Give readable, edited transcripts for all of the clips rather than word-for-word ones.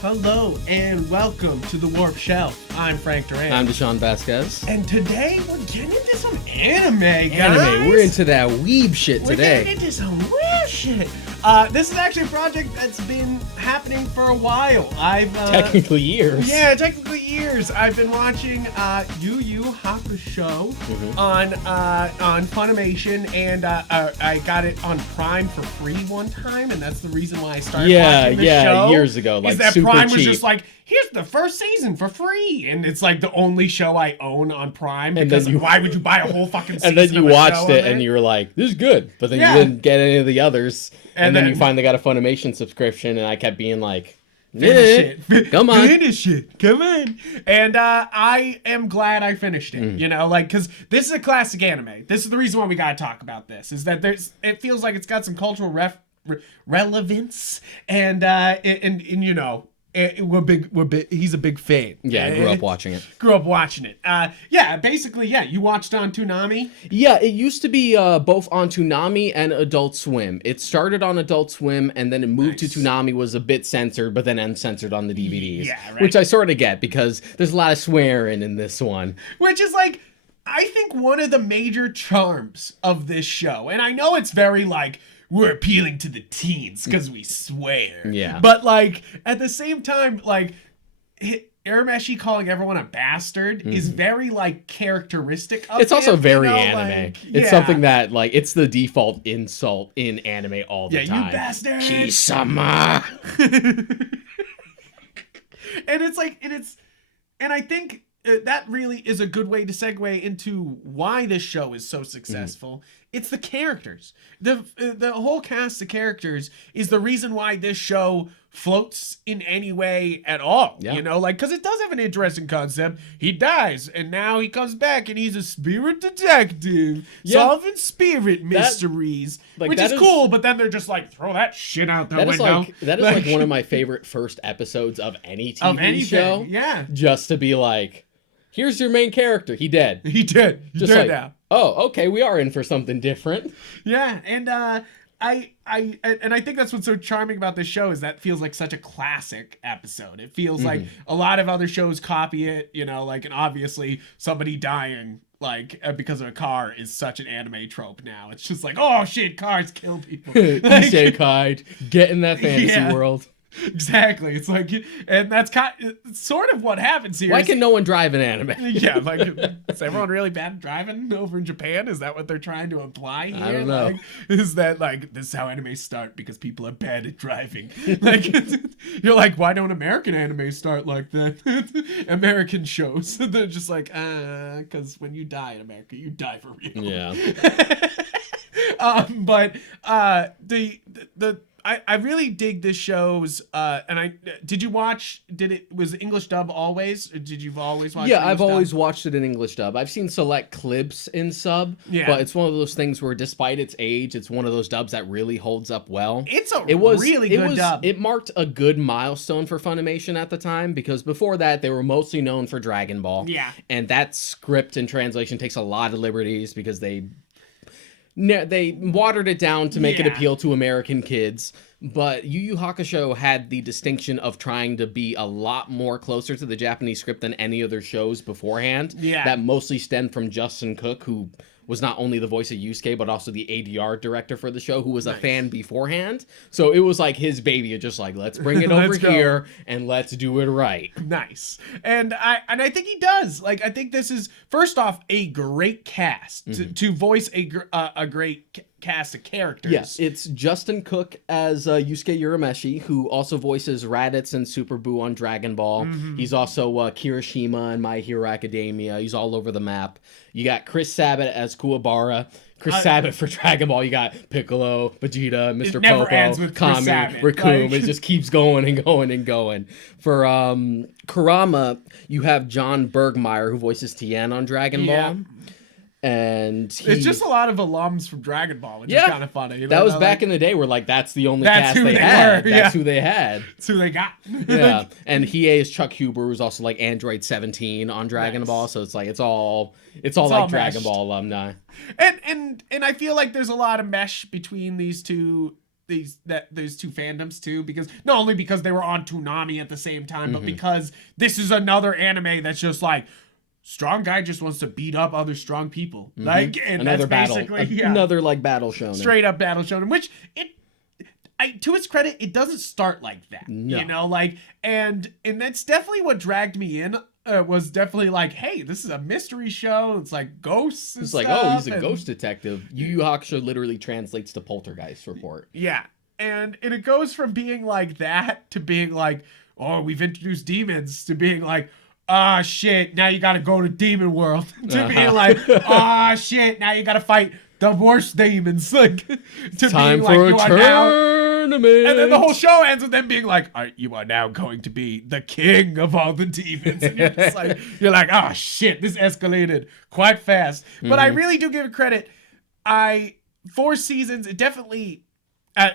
Hello and welcome to the Warp Shelf. I'm Frank Duran. I'm Deshaun Vasquez. And today we're getting into some anime, guys. We're into that weeb shit today. We're getting into some weeb shit. This is actually a project that's been happening for a while. Technically years. Yeah, technically years. I've been watching Yu Yu Hakusho on Funimation, and I got it on Prime for free one time, and that's the reason why I started watching the show. Years ago, like is that super Prime was cheap. just like, here's the first season for free, and it's like the only show I own on Prime. Because why would you buy a whole fucking season? And then you watched it, and you were like, "This is good," but then you didn't get any of the others. And then you finally got a Funimation subscription, and I kept being like, come on. Finish it. Come on. And I am glad I finished it, you know, like, because this is a classic anime. This is the reason why we got to talk about this, is that it feels like it's got some cultural relevance, and you know, he's a big fan. Yeah, I grew up watching it. Basically, you watched on Toonami? Yeah, it used to be both on Toonami and Adult Swim. It started on Adult Swim, and then it moved to Toonami, was a bit censored, but then uncensored on the DVDs. Yeah, right. Which I sort of get, because there's a lot of swearing in this one. Which is like, I think one of the major charms of this show, and I know it's very like, we're appealing to the teens because we swear. Yeah. But, like, at the same time, like, Urameshi calling everyone a bastard is very, like, characteristic of It's also very you know, anime. like, It's something that, like, it's the default insult in anime all the time. Yeah, you bastard! Kisama! And it's like, and I think that really is a good way to segue into why this show is so successful. It's the characters. The whole cast of characters is the reason why this show floats in any way at all. Yeah. You know, like, because it does have an interesting concept. He dies, and now he comes back, and he's a spirit detective solving spirit mysteries, which is cool. But then they're just like, throw that shit out the window. That is like one of my favorite first episodes of any TV show. Yeah, just to be like, here's your main character. He dead. He dead. He's dead now. Oh, okay. We are in for something different. Yeah, and I think that's what's so charming about this show, is that feels like such a classic episode. It feels like a lot of other shows copy it, you know, like, and obviously somebody dying like because of a car is such an anime trope now. It's just like, oh shit, cars kill people. Isekai, get in that fantasy world. Exactly. It's like, and that's sort of what happens here. Why can no one drive an anime? Yeah, like, is everyone really bad at driving over in Japan? Is that what they're trying to imply here? I don't know. Like, is that like, this is how animes start because people are bad at driving? Like, you're like, why don't American animes start like that? American shows, they're just like, because when you die in America, you die for real. Yeah. But I really dig this show's was English dub always? Or did you always watch Yeah, I've always watched it in English dub. I've seen select clips in sub, but it's one of those things where despite its age, it's one of those dubs that really holds up well. It was really good dub. It marked a good milestone for Funimation at the time, because before that they were mostly known for Dragon Ball. Yeah. And that script and translation takes a lot of liberties because they watered it down to make it appeal to American kids. But Yu Yu Hakusho had the distinction of trying to be a lot more closer to the Japanese script than any other shows beforehand. Yeah. That mostly stemmed from Justin Cook, who was not only the voice of Yusuke, but also the ADR director for the show, who was a fan beforehand. So it was like his baby, just like, let's bring it over here and let's do it right. Nice. And I think he does. Like, I think this is, first off, a great cast to voice a great cast of characters. Yes, it's Justin Cook as Yusuke Urameshi, who also voices Raditz and Super Buu on Dragon Ball. He's also Kirishima in My Hero Academia. He's all over the map. You got Chris Sabat as Kuwabara. Chris Sabat for Dragon Ball. You got Piccolo, Vegeta, Mr. Popo, Kami, Raccoon. It just keeps going and going and going. For Kurama, you have John Bergmeyer, who voices Tien on Dragon Ball. And it's just a lot of alums from Dragon Ball, which is kind of funny. That was back in the day where, like, that's the only cast they had. That's who they had. That's who they got. Yeah. And Hiei is Chuck Huber, who's also like Android 17 on Dragon Ball. So it's like it's all like Dragon Ball alumni. And I feel like there's a lot of mesh between these two those two fandoms too, because not only because they were on Toonami at the same time, but because this is another anime that's just like strong guy just wants to beat up other strong people. Like, and another that's battle, basically another like battle shonen, straight up battle shonen, which to its credit, it doesn't start like that. No. You know, like, and that's definitely what dragged me in. Was definitely like, hey, this is a mystery show. It's like ghosts. It's like, oh, he's a ghost detective. Yu Yu Hakusho literally translates to poltergeist report. Yeah, and it goes from being like that to being like, oh, we've introduced demons, to being like, ah, shit, now you gotta go to demon world, to being like, ah, shit, now you gotta fight the worst demons. Like, to time being for like, a you are now. tournament. And then the whole show ends with them being like, you are now going to be the king of all the demons. And you're just like, oh shit, this escalated quite fast. But I really do give it credit. 4 seasons, it definitely,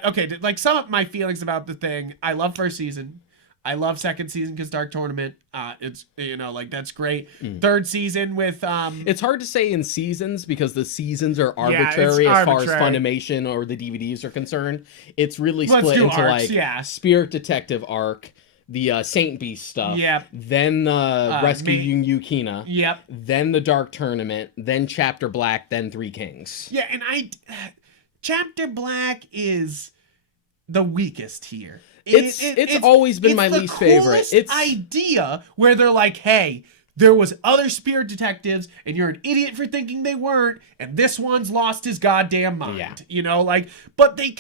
okay, like some of my feelings about the thing, I love first season. I love second season because Dark Tournament, it's, like, that's great. Third season with... it's hard to say in seasons because the seasons are arbitrary as far as Funimation or the DVDs are concerned. It's really split into arcs, like Spirit Detective arc, the Saint Beast stuff, then Rescue Yu Kina, then the Dark Tournament, then Chapter Black, then Three Kings. Yeah, and Chapter Black is the weakest here. It's always been my least favorite. It's idea where they're like, hey, there was other spirit detectives and you're an idiot for thinking they weren't, and this one's lost his goddamn mind. But they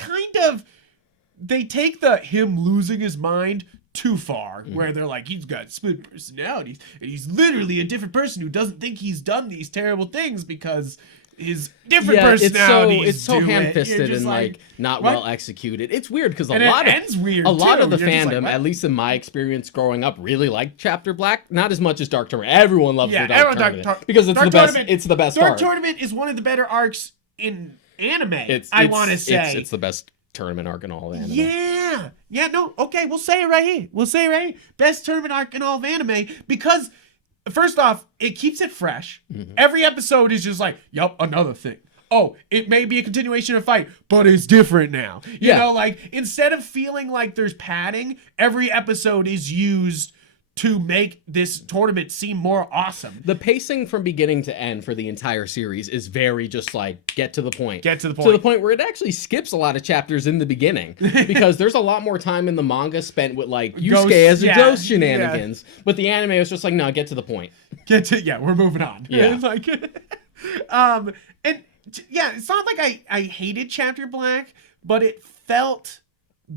take him losing his mind too far, where they're like, he's got split personalities and he's literally a different person who doesn't think he's done these terrible things because his different personalities. It's so ham-fisted and like not well executed. It's weird because a lot of the fandom, at least in my experience growing up, really liked Chapter Black. Not as much as Dark Tournament. Everyone loves the Dark Tournament because it's the best. It's the best. Dark Tournament is one of the better arcs in anime. I want to say it's the best tournament arc in all of anime. Yeah. No. Okay, we'll say it right here. Best tournament arc in all of anime because. First off, it keeps it fresh. Every episode is just like, yup, another thing. Oh, it may be a continuation of fight, but it's different now. You know, like, instead of feeling like there's padding, every episode is used to make this tournament seem more awesome. The pacing from beginning to end for the entire series is very just like, get to the point. To the point where it actually skips a lot of chapters in the beginning. Because there's a lot more time in the manga spent with like Yusuke as a ghost shenanigans. But the anime was just like, no, get to the point. We're moving on. Yeah. It's like, it's not like I hated Chapter Black, but it felt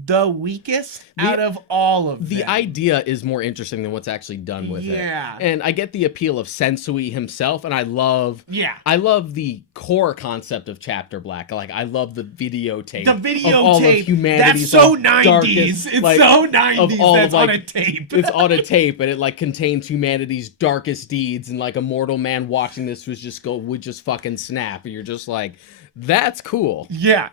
the weakest out of all of them. The idea is more interesting than what's actually done with it. And I get the appeal of Sensui himself, and I love the core concept of Chapter Black. Like, I love the videotape. Of all of humanity's, that's so 90s. It's like, so 90s that's on a tape. It's on a tape, and it like contains humanity's darkest deeds, and like a mortal man watching this would just fucking snap, and you're just like, that's cool. Yeah.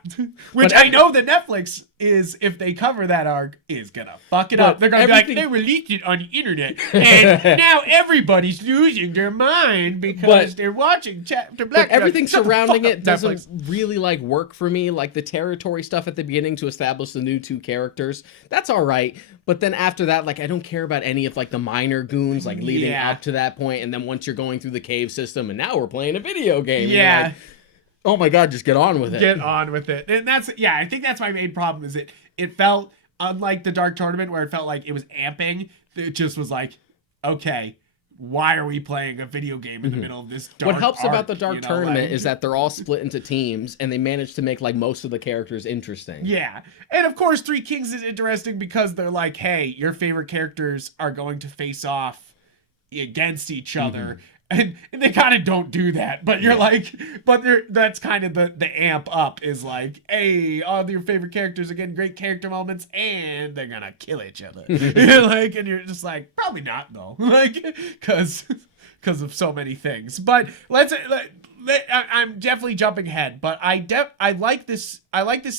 Which I know that Netflix is, if they cover that arc, is gonna fuck it up. They're gonna be like, they released it on the internet, and now everybody's losing their mind because they're watching Chapter Black. But everything surrounding it doesn't really like work for me. Like the territory stuff at the beginning to establish the new 2 characters, that's all right. But then after that, like, I don't care about any of like the minor goons like leading up to that point. And then once you're going through the cave system, and now we're playing a video game. Yeah. Like, oh my God, just get on with it. And that's, I think that's my main problem is it felt, unlike the Dark Tournament where it felt like it was amping, it just was like, okay, why are we playing a video game in the middle of this dark What helps arc, about the Dark Tournament is that they're all split into teams, and they manage to make like most of the characters interesting. Yeah. And of course, Three Kings is interesting because they're like, hey, your favorite characters are going to face off against each other. And they kind of don't do that, but you're like, that's kind of the amp up is like, hey, all your favorite characters are getting great character moments, and they're gonna kill each other. And you're just like, probably not though, like, because of so many things. But I'm definitely jumping ahead, but I like this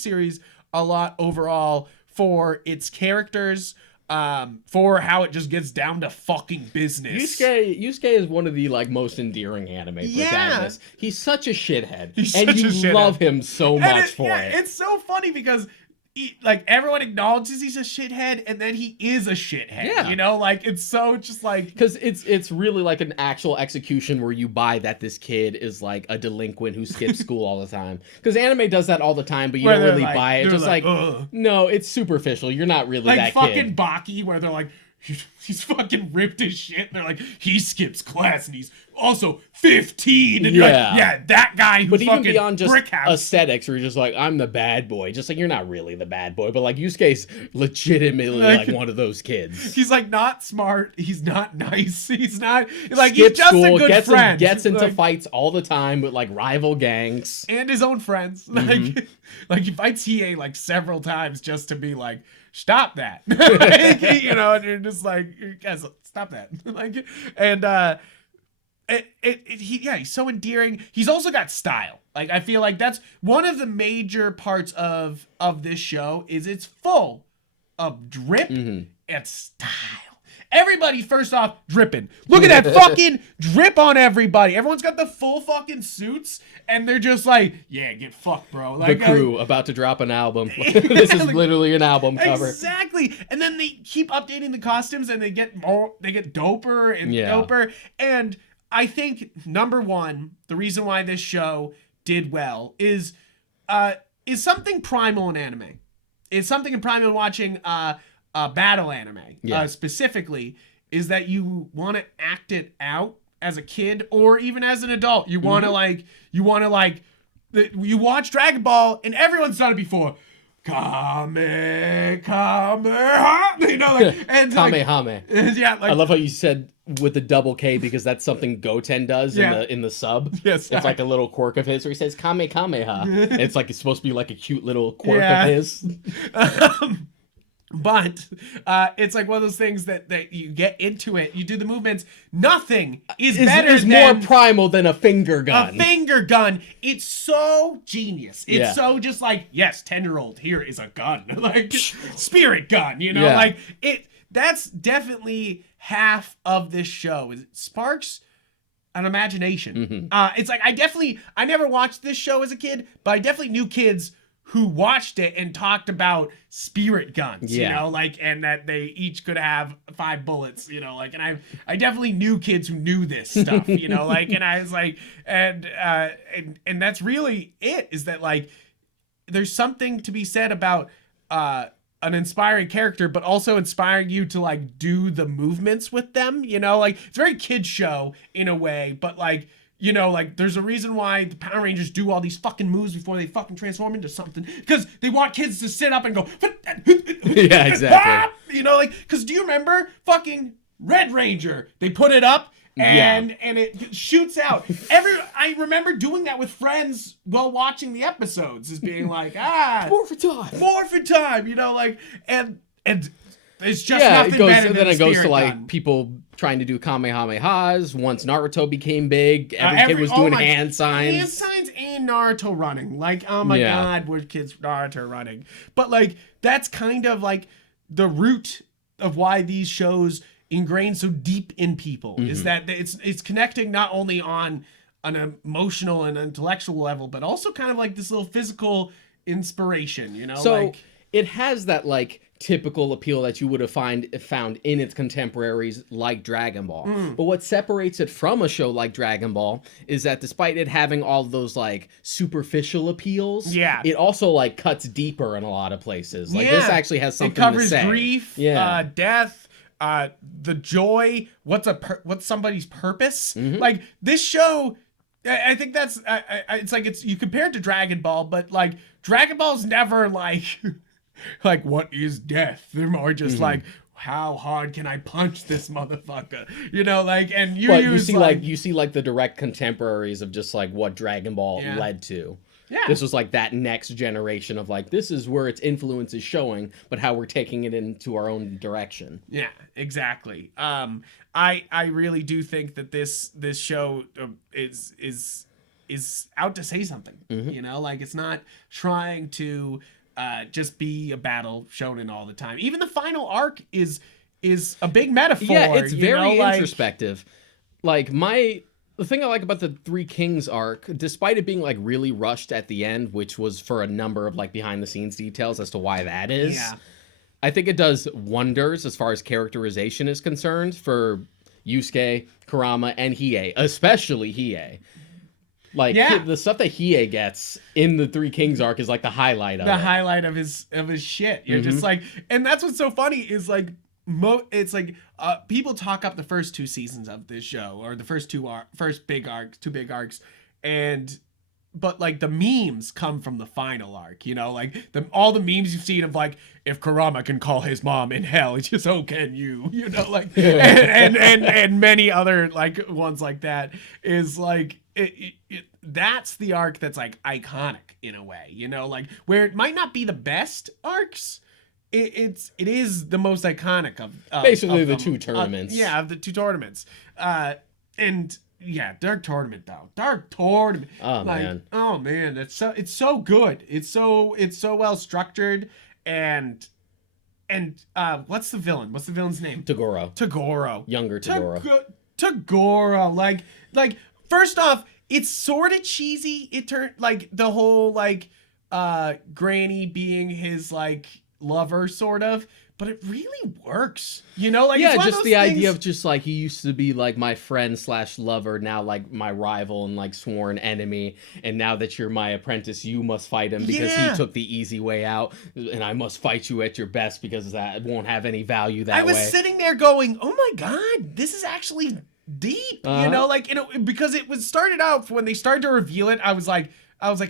series a lot overall for its characters. For how it just gets down to fucking business. Yusuke is one of the like most endearing anime protagonists. He's such a shithead, and you love him so much for it. It's so funny because like everyone acknowledges he's a shithead, and then he is a shithead. Yeah. You know, like it's so just like because it's really like an actual execution where you buy that this kid is like a delinquent who skips school all the time. Because anime does that all the time, but you where don't they're really like- buy it. they're Just like, "Ugh." no, it's superficial. You're not really like that fucking kid. Baki, where they're like, he's fucking ripped as shit. And they're like, he skips class and he's also 15. And you're Yeah. like, yeah, that guy who But even fucking beyond just brick house. aesthetics, where you're just like, I'm the bad boy. Just like, you're not really the bad boy. But like, Yusuke's legitimately like one of those kids. He's like not smart. He's not nice. He's not like Skips he's just school, a good gets friend. gets into Like, fights all the time with like rival gangs. and his own friends. Like he fights Hiei like several times just to be like, stop that. Like, you know, and you're just like, guys, stop that. Like, and he's so endearing. He's also got style. Like I feel like that's one of the major parts of this show is it's full of drip and style. Everybody, first off, dripping. Look at that fucking drip on everybody. Everyone's got the full fucking suits, and they're just like, yeah, get fucked, bro. Like, The Crew about to drop an album. This is literally an album cover. Exactly. And then they keep updating the costumes, and they get doper and Yeah. doper. And I think number one, the reason why this show did well is something primal in anime. It's something primal in watching battle anime specifically, is that you want to act it out as a kid or even as an adult. You want to you watch Dragon Ball and everyone's done it before. Kame, you know, like, and Kamehame. yeah, like I love how you said with the double K because that's something Goten does in the sub. Yes, it's like a little quirk of his where he says Kame Kameha. It's like it's supposed to be like a cute little quirk of his. But it's like one of those things that you get into it, you do the movements. Nothing is better is than more primal than a finger gun. a finger gun. It's so genius. It's Yeah. so just like, yes, 10-year-old, here is a gun. Like spirit gun, you know, Yeah. like that's definitely half of this show. Is it sparks an imagination. It's like I never watched this show as a kid, but I definitely knew kids who watched it and talked about spirit guns, you know, like, and that they each could have 5 bullets, you know, like, and I definitely knew kids who knew this stuff, you know, like, and I was like, and that's really it, is that like, there's something to be said about, an inspiring character, but also inspiring you to like do the movements with them, you know, like it's a very kid show in a way, but like, you know, like there's a reason why the Power Rangers do all these fucking moves before they fucking transform into something, because they want kids to sit up and go, yeah, exactly. you know, like, because do you remember fucking Red Ranger? They put it up and it shoots out. I remember doing that with friends while watching the episodes, as being like, more for time, you know, like, and it's just nothing better than it goes to Spirit like Gun. people trying to do kamehamehas. Once Naruto became big, every kid was doing hand signs. Hand signs and Naruto running. Like, oh my god, were kids Naruto running? But like, that's kind of like the root of why these shows ingrain so deep in people, is that it's connecting not only on an emotional and intellectual level, but also kind of like this little physical inspiration, you know? So like, it has that like typical appeal that you would have found in its contemporaries like Dragon Ball. But what separates it from a show like Dragon Ball is that despite it having all those like superficial appeals, it also like cuts deeper in a lot of places. Like this actually has something it covers to say. grief, death, the joy, what's somebody's purpose. Like this show, I think that's it's you compare it to Dragon Ball, but like Dragon Ball's never like like, what is death? They're more just like, how hard can I punch this motherfucker? You know, like, and you see like the direct contemporaries of just like what Dragon Ball led to. Yeah. This was like that next generation of like, this is where its influence is showing, but how we're taking it into our own direction. Yeah, exactly. I really do think that this show is out to say something. You know, like it's not trying to just be a battle shonen all the time. Even the final arc is a big metaphor. Yeah, it's very introspective. introspective. Like my The thing I like about the Three Kings arc, despite it being like really rushed at the end, which was for a number of like behind the scenes details as to why that is, I think it does wonders as far as characterization is concerned for Yusuke, Kurama, and Hiei, especially Hiei. Like the stuff that Hiei gets in the Three Kings arc is like the highlight of highlight of his shit. You're just like, and that's what's so funny is like, it's like people talk up the first 2 seasons of this show, or the first two big arcs, but like the memes come from the final arc, you know, like all the memes you've seen of like, if Kurama can call his mom in hell, so can you, you know, like, and many other like ones like that is like, that's the arc that's like iconic in a way, you know, like where it might not be the best arcs, it is the most iconic of basically of the them. 2 tournaments. Of the 2 tournaments. And yeah, Dark Tournament though. Dark Tournament. Oh man, it's so good. It's so well structured, and what's the villain? What's the villain's name? Toguro. Younger Toguro. Toguro. Like first off, it's sort of cheesy. It turned like the whole like Granny being his like lover sort of, but it really works, you know, like yeah, just the idea of just like he used to be like my friend / lover, now like my rival and like sworn enemy, and now that you're my apprentice you must fight him because he took the easy way out, and I must fight you at your best because that won't have any value that way. I was sitting there going, oh my god, this is actually deep, you know, like, you know, because it was started out when they started to reveal it, I was like,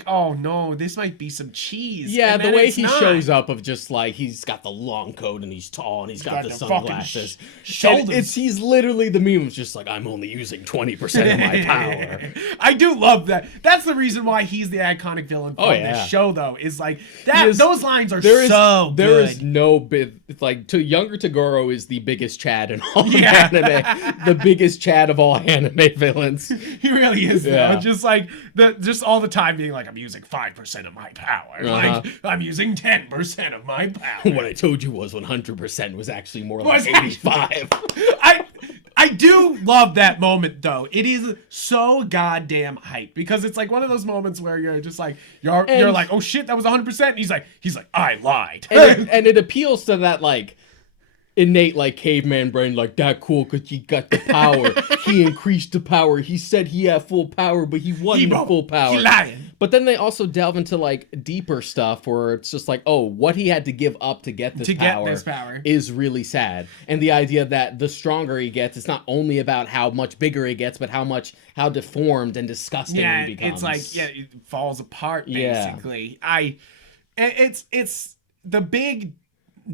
oh no, this might be some cheese. Yeah, the way he shows up of just like, he's got the long coat and he's tall and he's got the sunglasses. Shoulders. He's literally the meme of just like, I'm only using 20% of my power. I do love that. That's the reason why he's the iconic villain from this show though, is like that. Those lines are so good. There is no bit, like, younger Toguro is the biggest Chad in all anime. The biggest Chad of all anime villains. He really is though. Just like, just all the time being like, I'm using 5% of my power. Like, I'm using 10% of my power. What I told you was 100% was actually more like 85. I do love that moment though. It is so goddamn hype because it's like one of those moments where you're just like, you're like, oh shit, that was 100%. And he's like, I lied. And it appeals to that like innate like caveman brain, like, that cool because he got the power. He increased the power. He said he had full power, but he wasn't full power. He lying. But then they also delve into like deeper stuff where it's just like, oh, what he had to give up to get this power is really sad. And the idea that the stronger he gets, it's not only about how much bigger he gets, but how deformed and disgusting he becomes. It's like, it falls apart basically. It's the big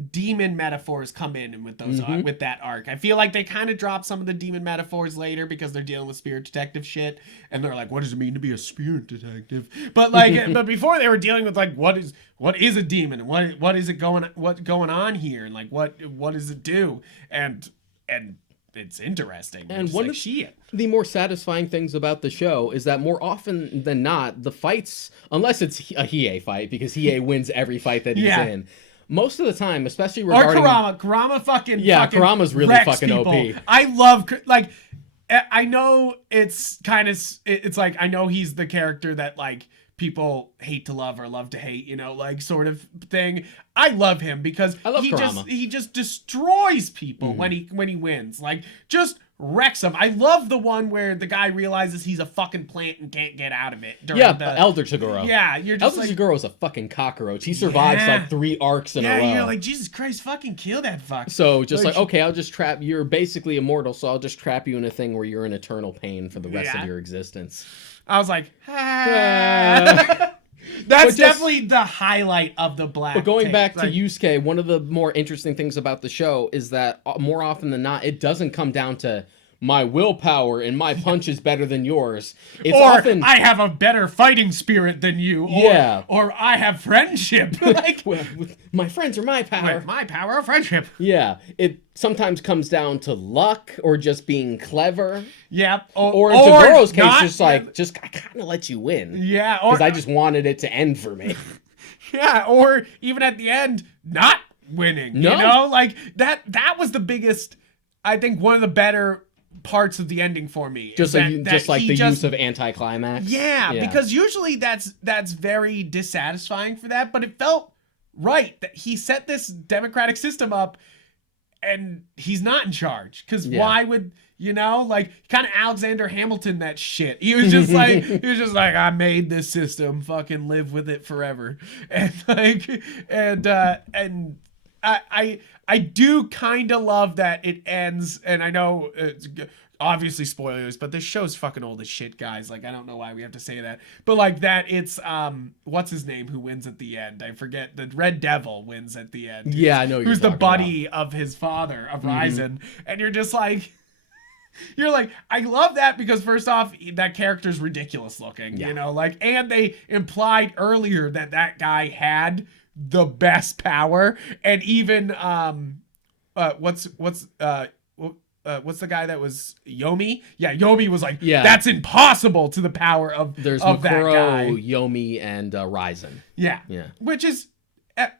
demon metaphors come in with those with that arc. I feel like they kind of drop some of the demon metaphors later because they're dealing with spirit detective shit, and they're like, what does it mean to be a spirit detective? But like, but before they were dealing with like, what is a demon? What's going on here? And like, what does it do? And it's interesting. And one of the more satisfying things about the show is that more often than not, the fights, unless it's a Hiei fight, because Hiei wins every fight that he's in, most of the time, especially regarding... Or Kurama fucking Kurama's really fucking people. OP. I love, like, I know it's kind of, it's like, I know he's the character that, like, people hate to love or love to hate, you know, like, sort of thing. I love him because he just destroys people when he wins. Like, just wrecks them. I love the one where the guy realizes he's a fucking plant and can't get out of it. Elder Toguro. Yeah, you're just Elder Toguro is a fucking cockroach. He survives like 3 arcs in a row. Yeah, you're like, Jesus Christ, fucking kill that fuck. So just like, okay, I'll just trap. You're basically immortal, so I'll just trap you in a thing where you're in eternal pain for the rest of your existence. I was like, That's definitely the highlight of the black. But going back to Yusuke, one of the more interesting things about the show is that more often than not, it doesn't come down to my willpower and my punch is better than yours. It's often I have a better fighting spirit than you. Or I have friendship. Like, well, my friends are my power. My power of friendship. Yeah. It sometimes comes down to luck or just being clever. Yeah. Or in Toguro's case, I kind of let you win. Yeah. Because I just wanted it to end for me. Yeah. Or even at the end, not winning. No. You know, like that was the biggest, I think one of the better parts of the ending for me. Just like the use of anticlimax. Yeah, because usually that's very dissatisfying for that, but it felt right that he set this democratic system up and he's not in charge. Because why would, like, kind of Alexander Hamilton that shit. He was just like, I made this system, fucking live with it forever. And like, and I do kind of love that it ends, and I know it's obviously spoilers, but this show's fucking old as shit, guys. Like, I don't know why we have to say that, but like that it's what's his name who wins at the end? I forget. The Red Devil wins at the end. Yeah, I know. Who's the buddy of his father, of Ryzen, and you're just like. You're like, I love that because first off, that character's ridiculous looking, and they implied earlier that guy had the best power, and even what's the guy that was Yomi? Yeah, Yomi was like, that's impossible to the power of there's of Makuro, that guy. Yomi, and Ryzen. Yeah, yeah, which is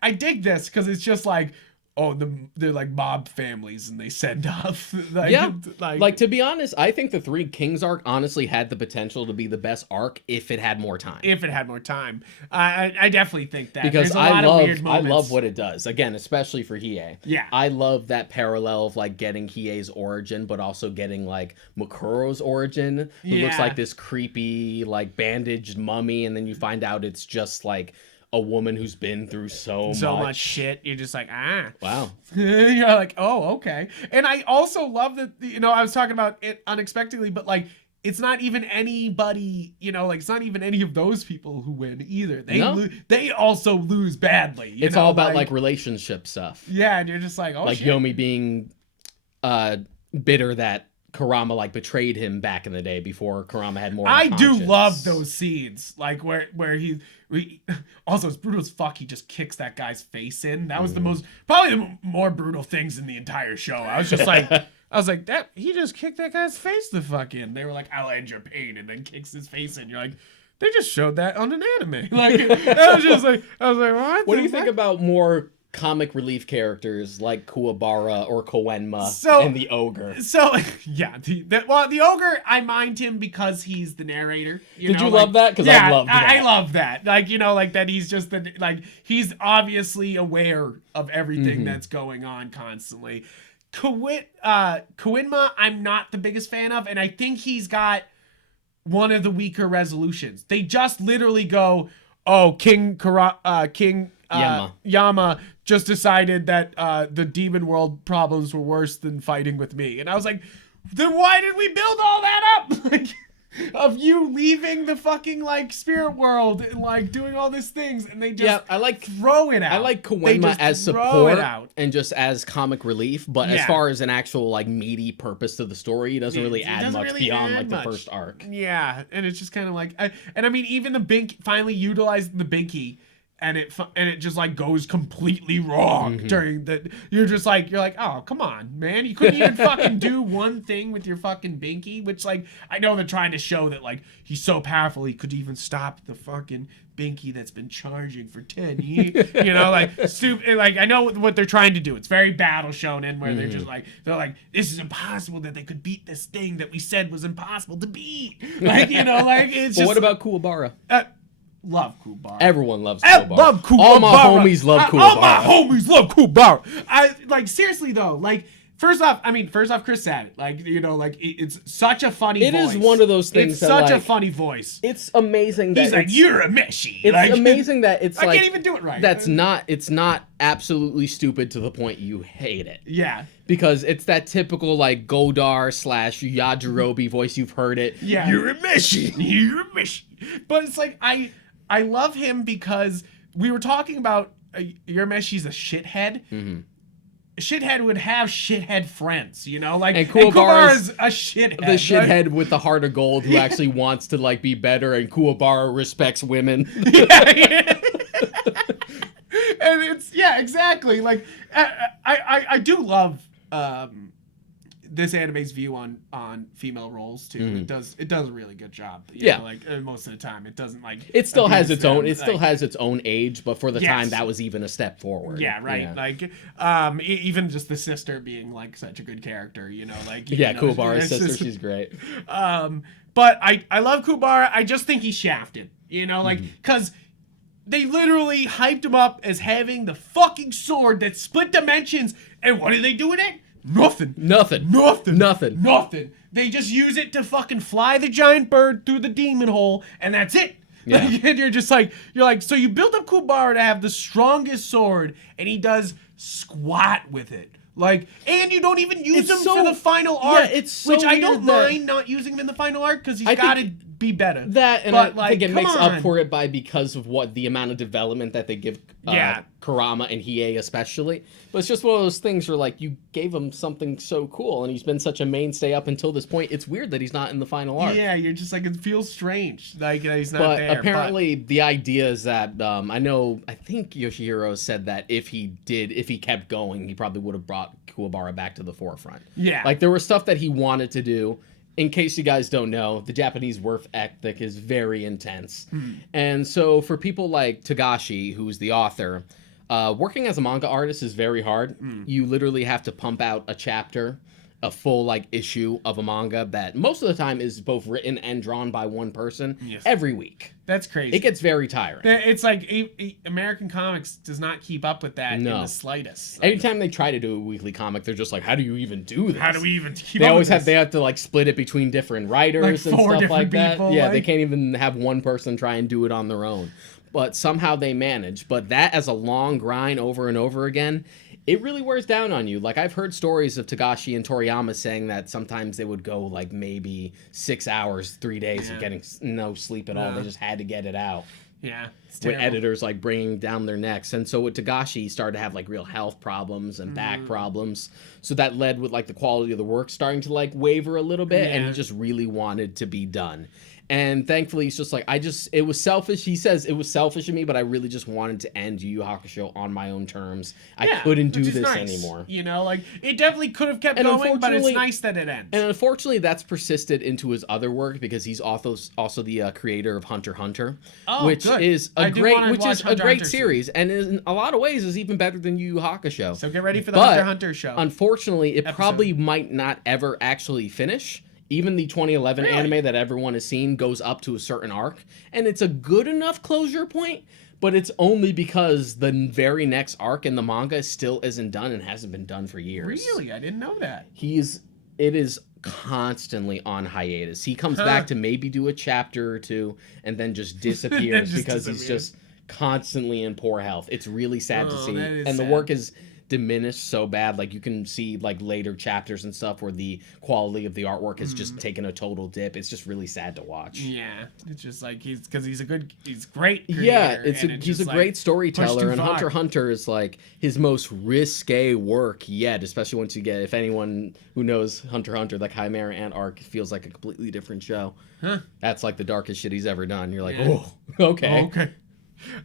I dig this because it's just like. Oh, they're like mob families, and they send off. Like to be honest, I think the Three Kings arc honestly had the potential to be the best arc if it had more time. I definitely think that because there's a lot of weird moments. I love what it does. Again, especially for Hiei. Yeah, I love that parallel of like getting Hiei's origin, but also getting like Makuro's origin, who looks like this creepy like bandaged mummy, and then you find out it's just like. A woman who's been through so much shit. You're just like, wow. You're like, oh, okay. And I also love that, I was talking about it unexpectedly, but like, it's not even anybody, like, it's not even any of those people who win either. They also lose badly. It's all about like relationship stuff. Yeah, and you're just like, oh, like shit. Yomi being bitter that Kurama like betrayed him back in the day before Kurama had more. I do love those scenes, like where also it's brutal as fuck. He just kicks that guy's face in. That was probably the more brutal things in the entire show. I was just like, that he just kicked that guy's face the fuck in. They were like, I'll end your pain, and then kicks his face in. You're like, they just showed that on an anime. Like I was like, what? What do you think about more comic relief characters like Kuwabara or Koenma and the ogre? So yeah, the ogre, I mind him because he's the narrator. Did you love that? Because I loved that. I love that. Like like that he's just he's obviously aware of everything that's going on constantly. Koenma, I'm not the biggest fan of, and I think he's got one of the weaker resolutions. They just literally go, oh, King Yama just decided that the demon world problems were worse than fighting with me. And I was like, then why did we build all that up? Like, of you leaving the fucking like spirit world and like doing all these things, and they just I like throw it out. I like Koenma as support and just as comic relief, but as far as an actual like meaty purpose to the story, he doesn't really add much beyond like the first arc. Yeah, and it's just kind of like, I mean, even the Binky finally utilized the Binky. And it just like goes completely wrong during the. You're like, oh, come on, man! You couldn't even fucking do one thing with your fucking Binky, which like I know they're trying to show that like he's so powerful he could even stop the fucking Binky that's been charging for 10 years. Like stupid. Like I know what they're trying to do. It's very battle shonen where they're just like this is impossible that they could beat this thing that we said was impossible to beat. Like like it's just. But what about Kuwabara? Love Kuwabara. Everyone loves Kuwabara. I love Kuwabara. All my homies love Kuwabara. All my homies love Kuwabara. I like seriously though. Like first off, Chris said it. Like it's such a funny. voice. It is one of those things. It's such a funny voice. It's amazing that he's like you're a meshi. It's amazing that it's I like can't even do it right. It's not absolutely stupid to the point you hate it. Yeah. Because it's that typical like Godar / Yajirobe voice. You've heard it. Yeah. You're a meshi. You're a meshi. But it's like I love him because we were talking about Yurmeshi's a shithead. A shithead would have shithead friends, like and Kuwabara's a shithead. The shithead with the heart of gold who actually wants to like be better, and Kuwabara respects women. Yeah. And it's exactly. Like I do love this anime's view on female roles too. It does a really good job. You know, like most of the time, it doesn't like it still has its own. It like, still has its own age, but for the time, that was even a step forward. Yeah, right. Yeah. Like even just the sister being like such a good character. You know, like Kuwabara's sister, she's great. But I love Kuwabara. I just think he's shafted. You know, like because. They literally hyped him up as having the fucking sword that split dimensions, and what do they do with it? Nothing. They just use it to fucking fly the giant bird through the demon hole, and that's it. Yeah. Like, and you're like, so you built up Kuwabara to have the strongest sword, and he does squat with it. Like, and you don't even use him for the final arc, which I don't mind not using him in the final arc because he's got to be better. That, and I think it makes up for it because of what the amount of development that they give Kurama and Hiei especially. But it's just one of those things where, like, you gave him something so cool, and he's been such a mainstay up until this point. It's weird that he's not in the final arc. Yeah, you're just like, it feels strange. Like, he's not there. Apparently, the idea is that, I think Yoshihiro said that if he kept going, he probably would have brought Kuwabara back to the forefront. Yeah. Like, there was stuff that he wanted to do. In case you guys don't know, the Japanese work ethic is very intense. And so for people like Togashi, who's the author, working as a manga artist is very hard. You literally have to pump out a chapter, a full like issue of a manga that most of the time is both written and drawn by one person every week. That's crazy. It gets very tiring. It's like American comics does not keep up with that in the slightest. Like, anytime they try to do a weekly comic, they're just like, how do you even do this? How do we even keep up with this? They have to like split it between different writers and stuff like that. Yeah, they can't even have one person try and do it on their own. But somehow they manage. But that as a long grind over and over again, it really wears down on you. Like, I've heard stories of Togashi and Toriyama saying that sometimes they would go like maybe 6 hours, 3 days of getting no sleep at all. They just had to get it out. Yeah. With editors like bringing down their necks. And so with Togashi, he started to have like real health problems and back problems. So that led with like the quality of the work starting to like waver a little bit. And he just really wanted to be done. And thankfully, he's just like, it was selfish. He says it was selfish of me, but I really just wanted to end Yu Yu Hakusho on my own terms. I couldn't do this anymore. You know, like, it definitely could have kept going, but it's nice that it ends. And unfortunately, that's persisted into his other work because he's also the creator of Hunter x Hunter, which is a great series, and in a lot of ways is even better than Yu Yu Hakusho. So get ready for the Hunter x Hunter show. Unfortunately, it probably might not ever actually finish. Even the 2011 anime that everyone has seen goes up to a certain arc, and it's a good enough closure point, but it's only because the very next arc in the manga still isn't done and hasn't been done for years. Really? I didn't know that. It is constantly on hiatus. He comes back to maybe do a chapter or two and then just disappears because he's just constantly in poor health. It's really sad to see. And the work is diminished so bad. Like, you can see like later chapters and stuff where the quality of the artwork has just taken a total dip. It's just really sad to watch. Yeah, it's just like he's great creator, he's a great storyteller, and Hunter x Hunter is like his most risque work yet, especially once you get, if anyone who knows Hunter x Hunter, the Chimera Ant arc feels like a completely different show. That's like the darkest shit he's ever done. You're like, oh, okay.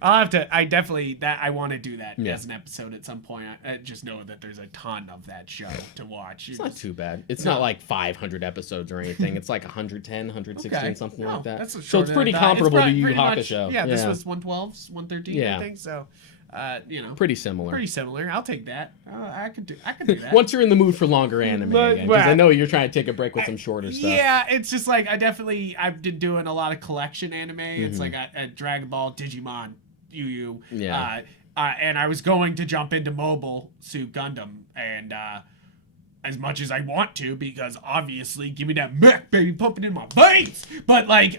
I'll have to. I want to do that as an episode at some point. I just know that there's a ton of that show to watch. It's not too bad. It's not like 500 episodes or anything. It's like 110, 116, something like that. So it's pretty comparable to Yu Yu Hakusho. Yeah, this was 112, 113, I think. So, pretty similar. I'll take that. I could do that. Once you're in the mood for longer anime again, because I know you're trying to take a break with some shorter stuff. Yeah, it's just like I've been doing a lot of collection anime. It's like a Dragon Ball, Digimon, Yu Yu. Yeah. And I was going to jump into Mobile Suit Gundam, and as much as I want to, because obviously, give me that mech, baby, pumping in my veins. But like,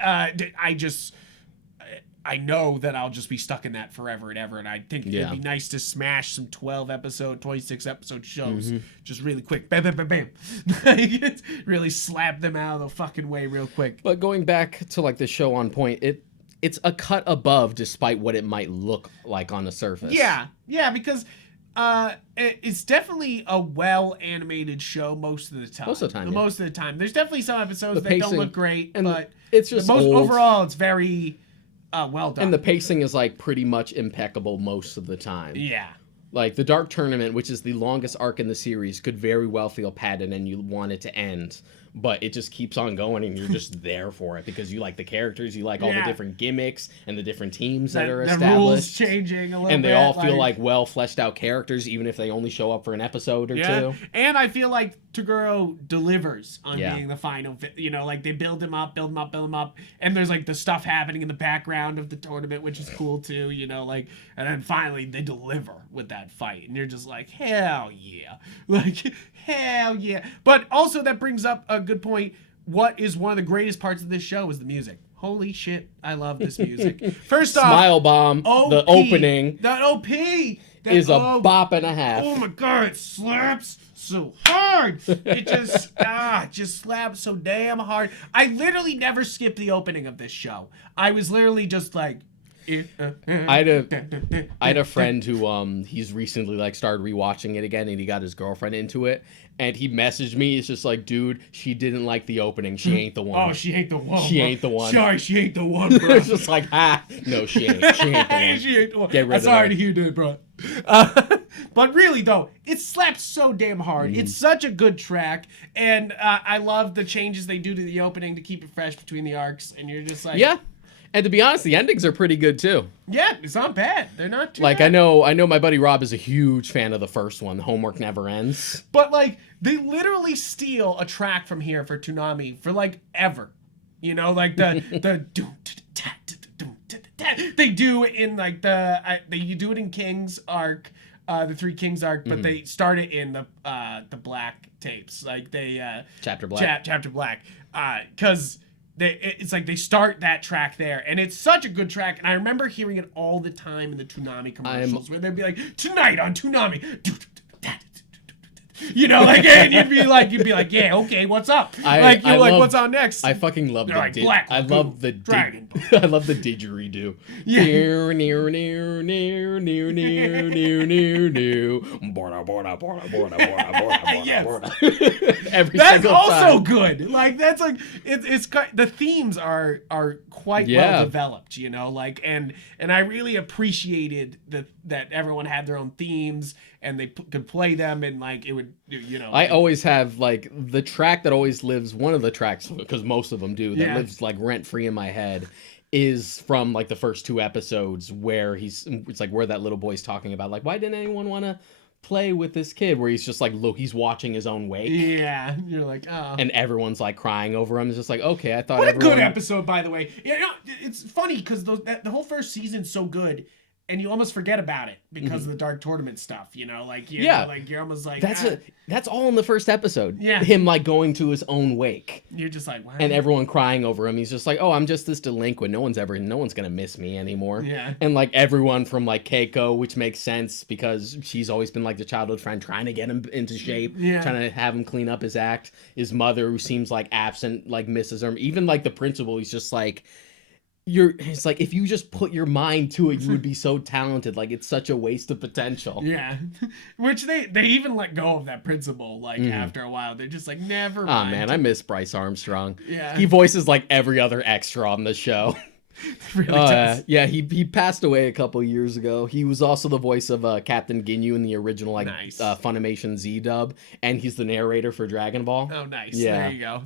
I know that I'll just be stuck in that forever and ever, and I think it'd be nice to smash some 26-episode shows just really quick. Bam, bam, bam, bam. Really slap them out of the fucking way real quick. But going back to like the show on point, it's a cut above despite what it might look like on the surface. Yeah, because it's definitely a well-animated show most of the time. Most of the time. There's definitely some episodes that don't look great, but it's just overall, it's very... well done. And the pacing is like pretty much impeccable most of the time. Yeah. Like, the Dark Tournament, which is the longest arc in the series, could very well feel padded and you want it to end. But it just keeps on going and you're just there for it because you like the characters, you like all the different gimmicks and the different teams that are established. The rules changing a little bit. And they all feel like well fleshed out characters, even if they only show up for an episode or two. And I feel like Toguro delivers on being the final, you know, like they build him up, and there's like the stuff happening in the background of the tournament, which is cool too, you know, like, and then finally they deliver with that fight, and you're just like, hell yeah. Like, hell yeah. But also that brings up a good point. What is one of the greatest parts of this show is the music. Holy shit, I love this music. First off, Smile Bomb, the opening. That OP is a bop and a half. Oh my god, it slaps so hard. It just slaps so damn hard. I literally never skip the opening of this show. I was literally just like, I had a friend who he's recently like started rewatching it again, and he got his girlfriend into it, and he messaged me. It's just like, dude, she didn't like the opening. She ain't the one. Oh, she ain't the one. She ain't the one. Sorry, she ain't the one, bro. It's just like, no, she ain't. She ain't the one. She ain't the one. Get rid of her. Sorry to hear that, bro. But really though, it slaps so damn hard. It's such a good track, and I love the changes they do to the opening to keep it fresh between the arcs, and you're just like, yeah. And to be honest, the endings are pretty good too. Yeah, it's not bad. They're not too like bad. I know my buddy Rob is a huge fan of the first one, Homework Never Ends. But like they literally steal a track from here for Toonami for like ever. You know, like the they do in like you do it in King's arc, the Three Kings arc, but they start it in the Black tapes. Like they Chapter Black. Chapter Black. Cuz it's like they start that track there, and it's such a good track, and I remember hearing it all the time in the Toonami commercials where they'd be like, tonight on Toonami, you know, like, and you'd be like, yeah, okay, what's up? What's on next? I fucking love the I love the dragon. I love the didgeridoo. Yeah. Near, near, near, near, near, near, near, near, near. Borda, borda, borda, borda, borda, borda, Yes. borda. Every That's single also time. good. Like that's like it's the themes are quite well developed, you know, like and I really appreciated that everyone had their own themes and they could play them, and like it would, you know. I always have like the track that always lives, one of the tracks, because most of them do, that lives like rent free in my head, is from like the first 2 episodes where it's like where that little boy's talking about like, why didn't anyone want to play with this kid, where he's just like, look, he's watching his own wake. Yeah, you're like, oh. And everyone's like crying over him. It's just like, okay, I thought what a good episode, by the way. Yeah, you know, it's funny because the whole first season's so good, and you almost forget about it because of the Dark Tournament stuff, you know, like like you're almost like that's all in the first episode. Yeah, him like going to his own wake. You're just like, wow. And everyone crying over him. He's just like, oh, I'm just this delinquent. No one's gonna miss me anymore. Yeah. And like everyone from like Keiko, which makes sense because she's always been like the childhood friend trying to get him into shape, trying to have him clean up his act. His mother, who seems like absent, like misses him. Even like the principal, he's just like, it's like, if you just put your mind to it, you would be so talented. Like, it's such a waste of potential. Yeah. Which they even let go of that principle, like, after a while. They're just like, never mind. Oh, man, I miss Bryce Armstrong. Yeah. He voices, like, every other extra on the show. Really does. Yeah, he passed away a couple years ago. He was also the voice of Captain Ginyu in the original Funimation Z dub, and he's the narrator for Dragon Ball. Oh, nice. Yeah, there you go.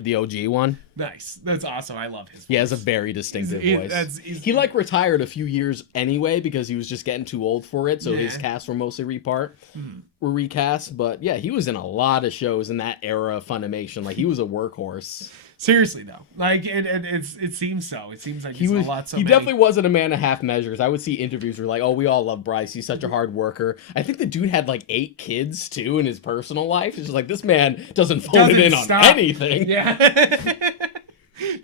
The OG one. Nice. That's awesome. I love his voice. He has a very distinctive voice. He like retired a few years anyway because he was just getting too old for it, so his cast were mostly were recast. But yeah, he was in a lot of shows in that era of Funimation. Like, he was a workhorse. Seriously though, like it seems so. It seems like he's a lot. He definitely wasn't a man of half measures. I would see interviews where like, oh, we all love Bryce. He's such a hard worker. I think the dude had like 8 kids too in his personal life. It's just like, this man doesn't phone it in on anything. Yeah.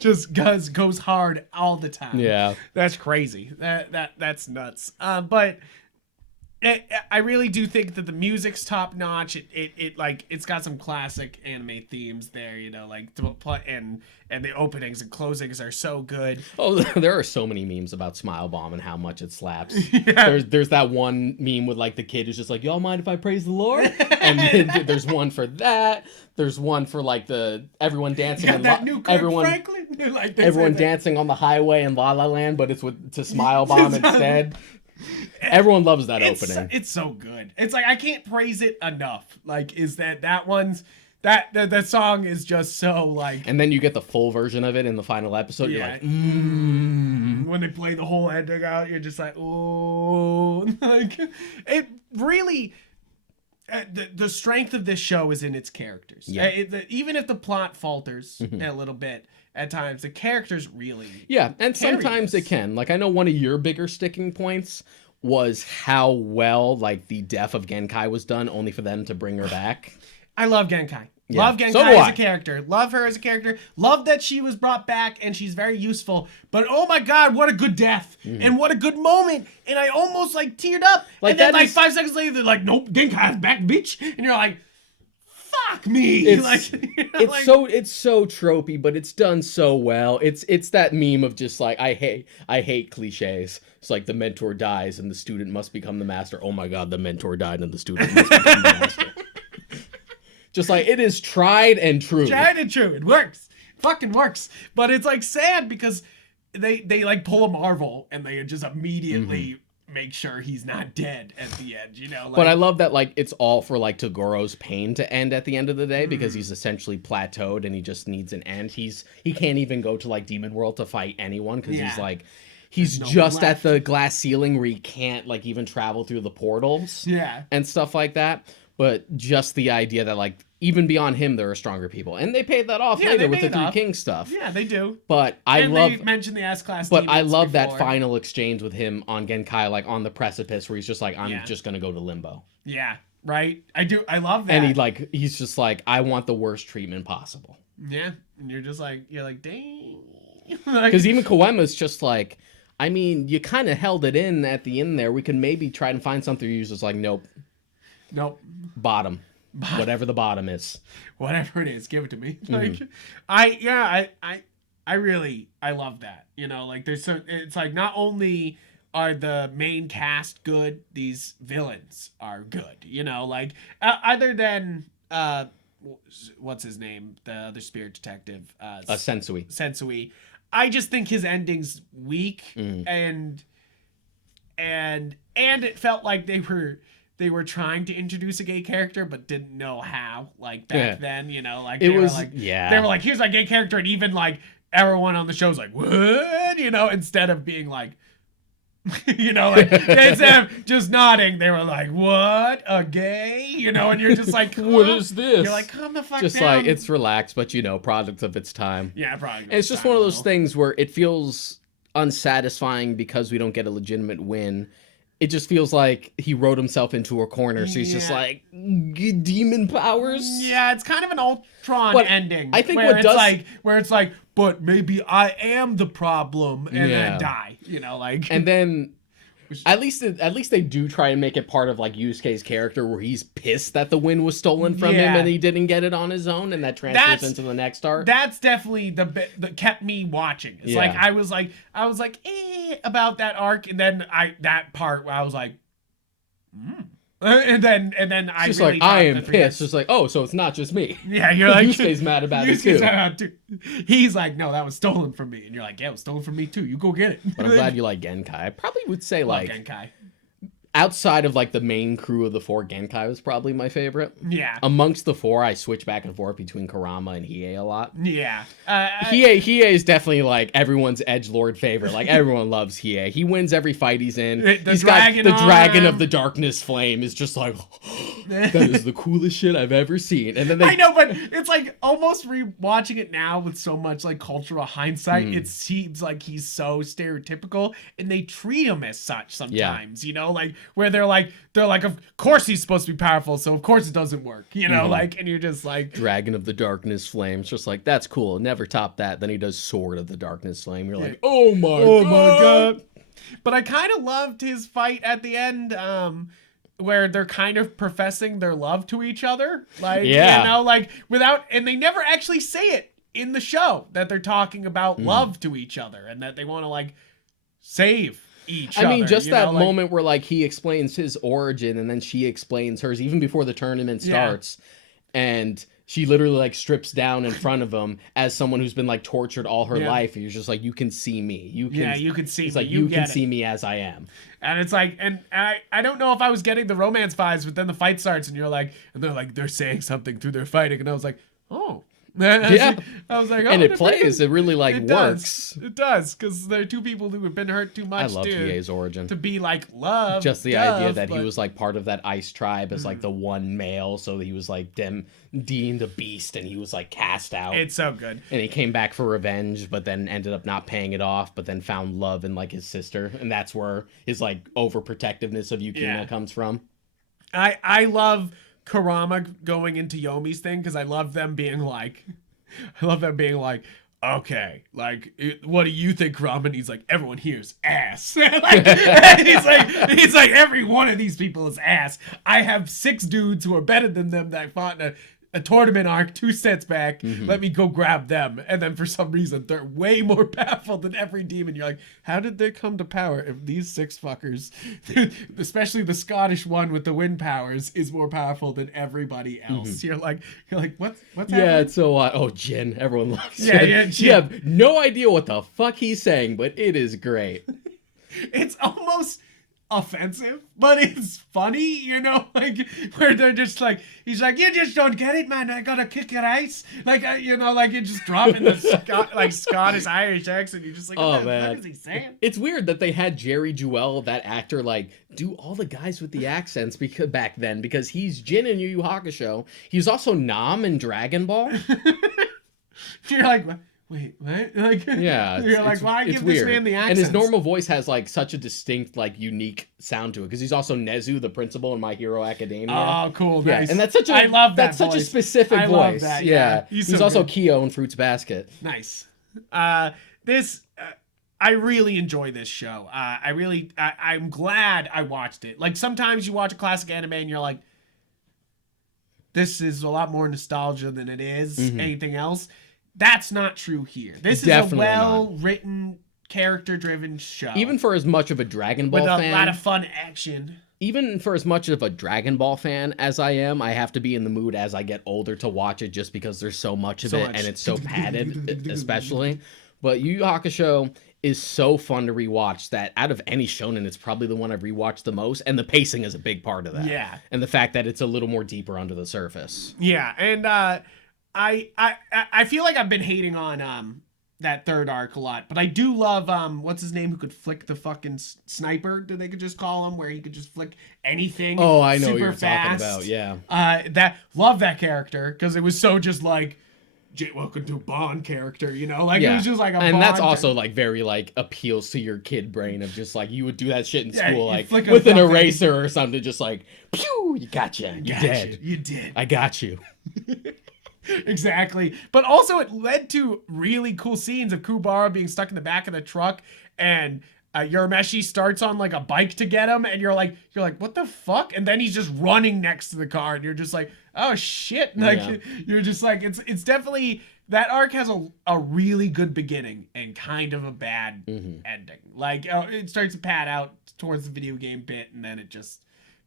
Just goes hard all the time. Yeah, that's crazy. That's nuts. But I really do think that the music's top notch. It's got some classic anime themes there, you know, like and the openings and closings are so good. Oh, there are so many memes about Smile Bomb and how much it slaps. Yeah. There's that one meme with like the kid who's just like, y'all mind if I praise the Lord? And then there's one for that. There's one for like everyone dancing everyone dancing on the highway in La La Land, but it's to Smile Bomb instead. Everyone loves that opening. It's so good. It's like I can't praise it enough. Like, is that one's that song is just so like. And then you get the full version of it in the final episode. You're like, when they play the whole ending out, you're just like, oh, like it really. The strength of this show is in its characters. Yeah. Even if the plot falters a little bit at times, the characters really. Yeah, and sometimes it can. Like, I know one of your bigger sticking points was how well like the death of Genkai was done, only for them to bring her back. I love Genkai. Yeah. Love Genkai So as a character. Love her as a character. Love that she was brought back and she's very useful. But oh my god, what a good death. And what a good moment. And I almost like teared up. Like, and then like 5 seconds later, they're like, nope, Genkai's back, bitch. And you're like, fuck me. It's so tropey, but it's done so well. It's that meme of just like I hate cliches. It's like the mentor dies and the student must become the master. Oh my god, the mentor died and the student must become the master. Just like, it is tried and true. Tried and true. It works. Fucking works. But it's like sad because they like pull a Marvel and they just immediately make sure he's not dead at the end, you know? Like, but I love that like it's all for like Togoro's pain to end at the end of the day because he's essentially plateaued and he just needs an end. He can't even go to like Demon World to fight anyone because he's like he's just at the glass ceiling where he can't like even travel through the portals and stuff like that. But just the idea that, like, even beyond him, there are stronger people. And they paid that off later with the Three Kings stuff. Yeah, they do. But they mentioned the S-Class But I love that final exchange with him on Genkai, like, on the precipice, where he's just like, I'm just going to go to limbo. Yeah, right? I do. I love that. And he's just like, I want the worst treatment possible. Yeah. And you're like, dang. Because even Koema's just like, I mean, you kind of held it in at the end there. We could maybe try and find something. You're just like, nope. Bottom. Whatever the bottom is. Whatever it is, give it to me. Like, I love that. You know, like it's like not only are the main cast good, these villains are good. You know, like other than what's his name, the other spirit detective, Sensui. I just think his ending's weak and it felt like they were trying to introduce a gay character but didn't know how, like back then, you know, like they were like, here's a gay character, and even like everyone on the show's like, what, you know, instead of being like, you know, like instead of just nodding, they were like, what, a gay, you know, and you're just like, what is this? You're like, calm the fuck just down. Like, it's relaxed, but you know, product of its time. Yeah, product. It's just one of those things where it feels unsatisfying because we don't get a legitimate win. It just feels like he wrote himself into a corner, so he's just like, demon powers? Yeah, it's kind of an Ultron ending. I think where it's like, but maybe I am the problem, and then die, you know, like. And then, at least they do try and make it part of like Yusuke's character where he's pissed that the win was stolen from him and he didn't get it on his own, and that transfers into the next arc. That's definitely the bit that kept me watching. It's like I was like about that arc, and then that part where I was like, and then I just really like, I am pissed. Just like, oh, so it's not just me. Yeah, you're like, Yusuke's mad about it too. He's like, no, that was stolen from me, and you're like, yeah, it was stolen from me too. You go get it. But I'm glad you like Genkai. I probably would say like Genkai. Outside of like the main crew of the four, Genkai was probably my favorite. Yeah. Amongst the four, I switch back and forth between Kurama and Hiei a lot. Yeah. Hiei is definitely like everyone's edgelord favorite. Like everyone loves Hiei. He wins every fight he's in. He's got the Dragon of the Darkness Flame is just like, that is the coolest shit I've ever seen. And then I know, but it's like almost rewatching it now with so much like cultural hindsight, it seems like he's so stereotypical, and they treat him as such sometimes, you know, like where they're like, of course he's supposed to be powerful, so of course it doesn't work, you know, like, and you're just like, Dragon of the Darkness Flame. It's just like, that's cool. Never top that. Then he does Sword of the Darkness Flame. You're like, oh my god. But I kind of loved his fight at the end, where they're kind of professing their love to each other, like, you know, like and they never actually say it in the show that they're talking about love to each other and that they want to like save each other. I mean, just that know, moment where like he explains his origin and then she explains hers even before the tournament starts, and she literally like strips down in front of him as someone who's been like tortured all her life. And you're just like, you can see me. You can see it's me. like you can see me as I am. And it's like, and I don't know if I was getting the romance vibes, but then the fight starts and you're like, and they're like, they're saying something through their fighting. And I was like, oh. Yeah. I was like, oh, and it plays. It really like works. It does, because they're two people who have been hurt too much. I love Hiei's origin. To be like love. Just the idea that he was like part of that ice tribe as like the one male, so he was like deemed a beast, and he was like cast out. It's so good. And he came back for revenge, but then ended up not paying it off, but then found love in like his sister, and that's where his like overprotectiveness of Yukina comes from. I love Kurama going into Yomi's thing, because I love them being like, okay, like, what do you think, Kurama? And he's like, everyone here's ass. Like, he's like, every one of these people is ass. I have 6 dudes who are better than them that I fought in a tournament arc 2 sets back. Let me go grab them. And then for some reason, they're way more powerful than every demon. You're like, how did they come to power if these 6 fuckers, especially the Scottish one with the wind powers, is more powerful than everybody else? You're like, what's happening? Yeah, it's so oh, Jin. Everyone loves Jin. Yeah, Jin. You have no idea what the fuck he's saying, but it is great. It's almost offensive, but it's funny, you know, like, where they're just like, he's like, you just don't get it, man, I gotta kick your ass, like, you know, like, you just dropping the Scottish Irish accent. You're just like, oh what man, is he saying? It's weird that they had Jerry Jewell, that actor, like do all the guys with the accents back then, because he's Jin in Yu Yu Hakusho. He was also Nam in Dragon Ball. You're like, wait, what? Like, yeah, you're like, why give this man the accent? And his normal voice has like such a distinct, like, unique sound to it, because he's also Nezu, the principal in My Hero Academia. Oh, cool, nice. Yeah, and that's such a, I love that that's such a voice. specific I voice. Love that, yeah. He's so also good. Kyo in Fruits Basket. Nice. I really enjoy this show. I'm glad I watched it. Like, sometimes you watch a classic anime and you're like, this is a lot more nostalgia than it is anything else. That's not true here. This is Definitely a well-written, character-driven show. Even for as much of a Dragon Ball fan. With a lot of fun action. Even for as much of a Dragon Ball fan as I am, I have to be in the mood as I get older to watch it, just because there's so much of it and it's so padded, especially. But Yu Yu Hakusho is so fun to rewatch that out of any shonen, it's probably the one I've rewatched the most, and the pacing is a big part of that. Yeah. And the fact that it's a little more deeper under the surface. Yeah, and I feel like I've been hating on that third arc a lot, but I do love what's his name, who could flick the fucking sniper? Did they could just call him, where he could just flick anything? Oh, I know super what you're fast. talking about. Yeah. Love that character, because it was so just like, welcome to Bond character, you know, like, it was just like a and Bond that's also like very like appeals to your kid brain of just like, you would do that shit in school, like fucking with an eraser or something, just like, pew, you gotcha, you're dead. You did. I got you. Exactly. But also it led to really cool scenes of Kubara being stuck in the back of the truck, and Urameshi starts on like a bike to get him, and you're like, what the fuck? And then he's just running next to the car, and you're just like, oh shit. Like, you're just like, it's definitely, that arc has a really good beginning and kind of a bad ending. Like, it starts to pad out towards the video game bit, and then it just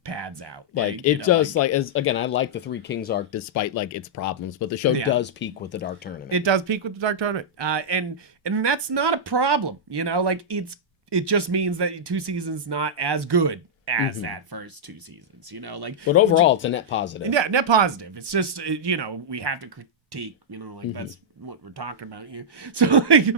pads out. Like, it does, like, as again, I like the Three Kings arc despite like its problems, but the show does peak with the Dark Tournament. It does peak with the Dark Tournament. And that's not a problem, you know, like, it just means that 2 seasons not as good as that first 2 seasons, you know, like, but overall it's a net positive. Yeah, net positive. It's just, you know, we have to critique, you know, like, that's what we're talking about here. So, like,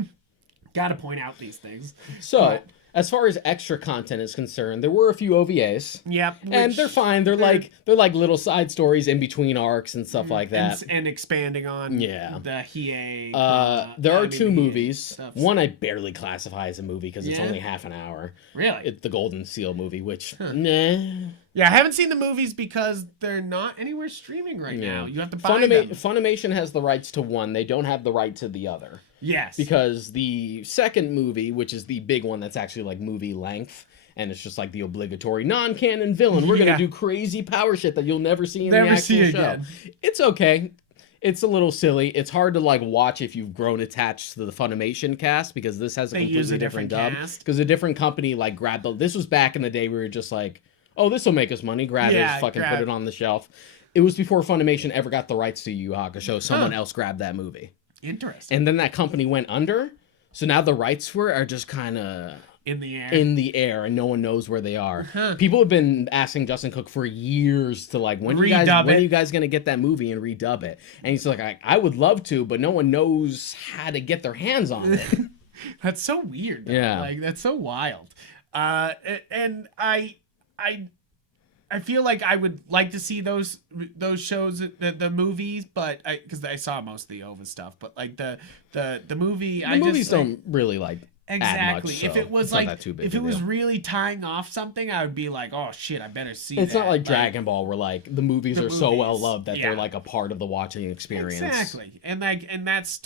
gotta point out these things. So, as far as extra content is concerned, there were a few OVAs. Yep. And they're fine. They're like little side stories in between arcs and stuff like that. And expanding on the Hiei. There are 2 movies. Stuff. One I barely classify as a movie because it's only half an hour. Really? It's the Golden Seal movie, which, nah. Yeah, I haven't seen the movies because they're not anywhere streaming right now. You have to buy them. Funimation has the rights to one. They don't have the right to the other. Yes. Because the second movie, which is the big one that's actually like movie length, and it's just like the obligatory non-canon villain. We're going to do crazy power shit that you'll never see in the actual show. Again. It's okay. It's a little silly. It's hard to like watch if you've grown attached to the Funimation cast, because this has a completely different dub. Because a different company like grabbed this was back in the day we were just like, oh, this will make us money. Grab it, fucking put it on the shelf. It was before Funimation ever got the rights to Yu Yu Hakusho. Someone else grabbed that movie. Interesting. And then that company went under. So now the rights for it are just kind of in the air, and no one knows where they are. People have been asking Justin Cook for years to like, when are you guys gonna get that movie and redub it? And he's like, I would love to, but no one knows how to get their hands on it. That's so weird, though. Yeah, like that's so wild. And I feel like I would like to see those shows, the movies, but because I saw most of the OVA stuff, but like the movie, the movies don't really like. Exactly. Much, so if it was like, if it was really tying off something, I would be like, oh shit, I better see it's that. Not like Dragon Ball, where like the movies are so well loved that they're like a part of the watching experience. Exactly. And that's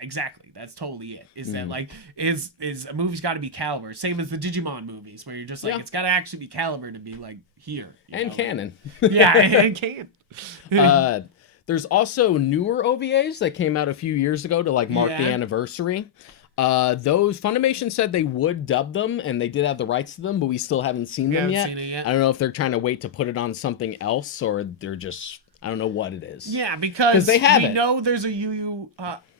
exactly. That's totally it. Is that like, is a movie's got to be caliber. Same as the Digimon movies, where you're just like, it's got to actually be caliber to be like here. And canon. Yeah, and canon. There's also newer OVAs that came out a few years ago to like mark the anniversary. Those Funimation said they would dub them, and they did have the rights to them, but we still haven't seen them yet. I don't know if they're trying to wait to put it on something else, or they're just, I don't know what it is. Yeah, because we know there's a Yu Yu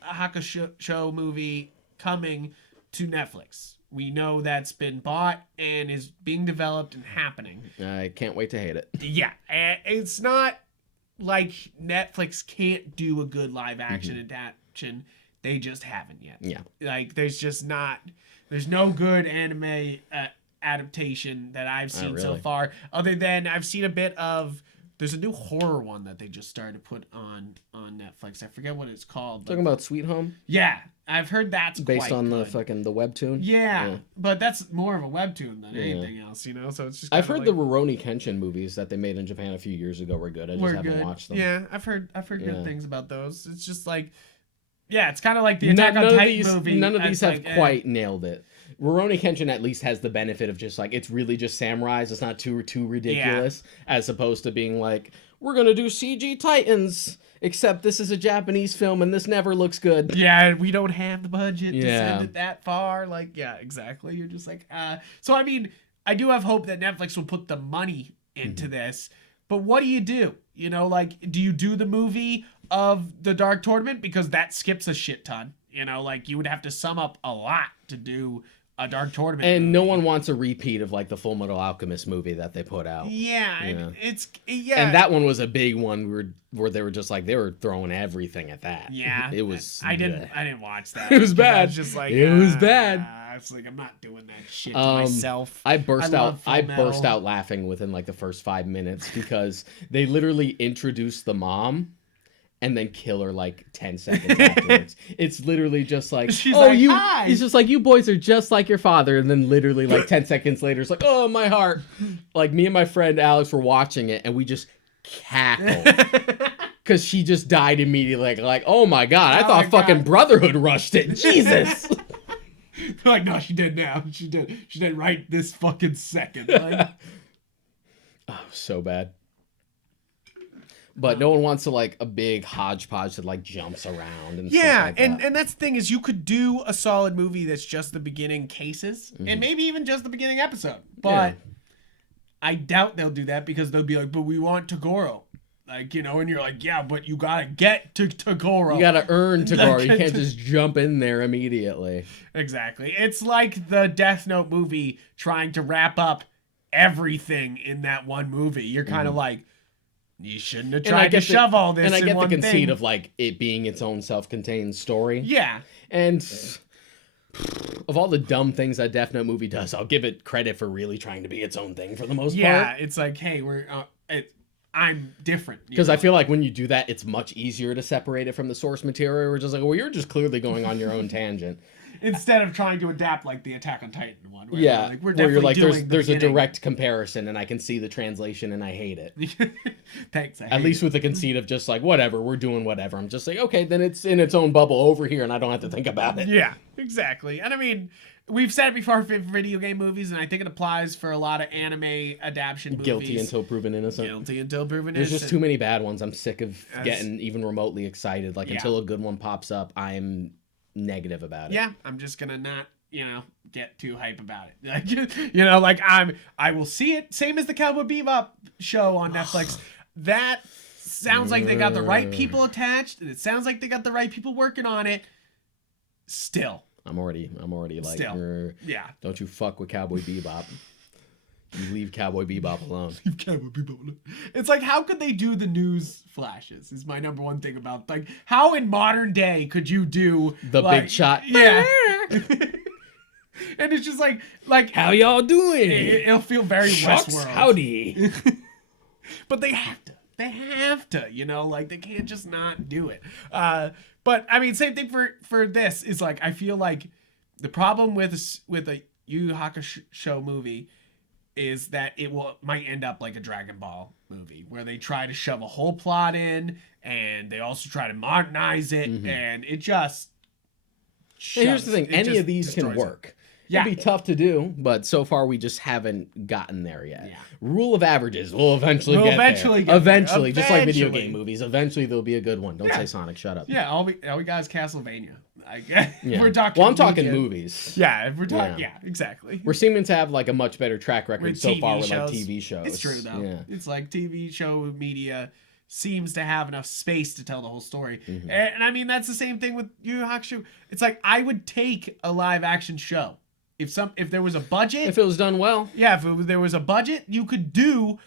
Hakusho movie coming to Netflix. We know that's been bought and is being developed and happening. I can't wait to hate it. Yeah, it's not like Netflix can't do a good live action adaptation. They just haven't yet. Yeah. Like, there's no good anime adaptation that I've seen so far, other than I've seen a bit of, there's a new horror one that they just started to put on Netflix. I forget what it's called. Talking about Sweet Home? Yeah. I've heard that's based on good. the webtoon. Yeah, but that's more of a webtoon than anything else, you know. So it's just. I've heard the Rurouni Kenshin movies that they made in Japan a few years ago were good. I just haven't watched them. Yeah, I've heard good things about those. It's just like, yeah, it's kind of like the Attack on Titan movie. None of these have quite nailed it. Rurouni Kenshin at least has the benefit of just like, it's really just samurais. It's not too ridiculous, as opposed to being like, we're gonna do CG Titans. Except this is a Japanese film and this never looks good. Yeah, we don't have the budget to send it that far. Like, yeah, exactly. You're just like, So, I mean, I do have hope that Netflix will put the money into this. But what do? You know, like, do you do the movie of the Dark Tournament? Because that skips a shit ton. You know, like, you would have to sum up a lot to do a Dark Tournament and movie. No one wants a repeat of like the Full Metal Alchemist movie that they put out. Yeah, and that one was a big one where they were just like, they were throwing everything at that. Yeah, it was. I didn't watch that. It was bad. I was just like, it was bad. It's like, I'm not doing that shit to myself. I burst out laughing within like the first 5 minutes because they literally introduced the mom and then kill her like 10 seconds afterwards. It's literally just like, hi. He's just like, you boys are just like your father. And then literally like 10 seconds later, it's like, oh, my heart. Like, me and my friend Alex were watching it and we just cackled. Because she just died immediately. Like, oh my God, I thought fucking Brotherhood rushed it. Jesus. Like, no, she did now. She did right this fucking second. Like, oh, so bad. But no one wants to like a big hodgepodge that like jumps around and stuff like that. And that's the thing is, you could do a solid movie that's just the beginning cases and maybe even just the beginning episode. But I doubt they'll do that because they'll be like, but we want Toguro. Like, you know, and you're like, yeah, but you gotta get to Toguro. You gotta earn Toguro. You can't just jump in there immediately. Exactly. It's like the Death Note movie trying to wrap up everything in that one movie. You're kind of like, you shouldn't have tried to shove all this in one thing. And I get the conceit of like it being its own self-contained story. Yeah. And of all the dumb things that Death Note movie does, I'll give it credit for really trying to be its own thing for the most part. Yeah, it's like, hey, I'm different. Because I feel like when you do that, it's much easier to separate it from the source material. We're just like, well, you're just clearly going on your own tangent. Instead of trying to adapt like the Attack on Titan one. Where you're like, there's a direct comparison and I can see the translation and I hate it. Thanks. At least with the conceit of just like, whatever, we're doing whatever. I'm just like, okay, then it's in its own bubble over here and I don't have to think about it. Yeah, exactly. And I mean, we've said it before for video game movies, and I think it applies for a lot of anime adaptation movies. Guilty until proven innocent. There's just too many bad ones. I'm sick of getting even remotely excited. Like, until a good one pops up, I'm negative about it. Yeah, I'm just gonna not, get too hype about it. Like, I will see it. Same as the Cowboy Bebop show on Netflix. That sounds like they got the right people attached, and it sounds like they got the right people working on it. Still. I'm already like, yeah. Don't you fuck with Cowboy Bebop. You leave Cowboy Bebop alone. It's like, how could they do the news flashes is my number one thing about, like, how in modern day could you do the big shot? Yeah. And it's just like how y'all doing? It'll feel very Shucks, Westworld. Howdy. But they have to, you know, like, they can't just not do it. But I mean, same thing for this is, like, I feel like the problem with a Yu Yu Hakusho movie is that it might end up like a Dragon Ball movie where they try to shove a whole plot in and they also try to modernize it, and it just and here's the thing, any of these can work. Yeah. It'd be tough to do, but so far we just haven't gotten there yet. Yeah. Rule of averages. We'll eventually get there. Eventually, just like video game movies. Eventually there'll be a good one. Don't say Sonic, shut up. Yeah, all we got is Castlevania. I guess. Yeah. We're talking. Well, I'm talking movies. Yeah, if we're talking. Yeah, exactly. We're seeming to have like a much better track record with so far TV with like shows. TV shows. It's true though. Yeah. It's like TV show media seems to have enough space to tell the whole story. And I mean, that's the same thing with Yu Yu Hakusho. It's like, I would take a live action show. If there was a budget. If it was done well. Yeah, if there was a budget, you could do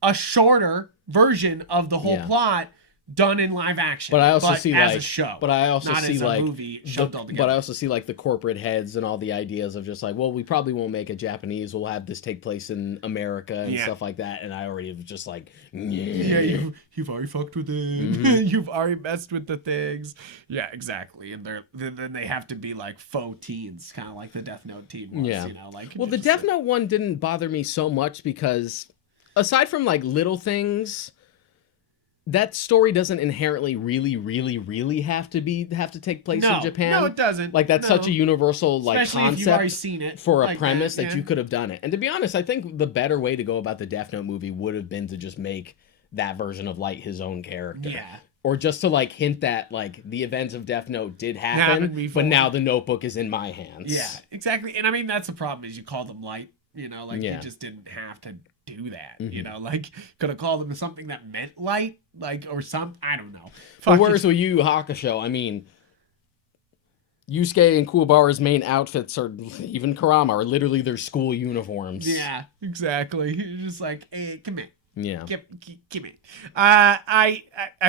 a shorter version of the whole plot done in live action. But I also see as like a show. But I also not see as a like movie shoved all together. But I also see like the corporate heads and all the ideas of just like, well, we probably won't make it Japanese. We'll have this take place in America and stuff like that. And I already have just like, yeah, you've already fucked with it. You've already messed with the things. Yeah, exactly. And then they have to be like faux teens, kind of like the Death Note teen was. Yeah. You know, like, well, the Death Note one didn't bother me so much because aside from like little things, that story doesn't inherently really have to take place in Japan. No, it doesn't. Like, that's such a universal like especially concept if you've already seen it for a like premise that yeah. you could have done it. And to be honest, I think the better way to go about the Death Note movie would have been to just make that version of Light his own character. Yeah. Or just to like hint that like the events of Death Note did happen, but now the notebook is in my hands. Yeah, exactly. And I mean, that's the problem is you call them Light, you know, like you just didn't have to do that, you know, like could have called them something that meant light, like, or some, I don't know. But whereas with Yu Yu Hakusho, I mean, Yusuke and Kuwabara's main outfits are, even Kurama, are literally their school uniforms. Yeah, exactly. You're just like, hey, come here. Yeah. Give me. I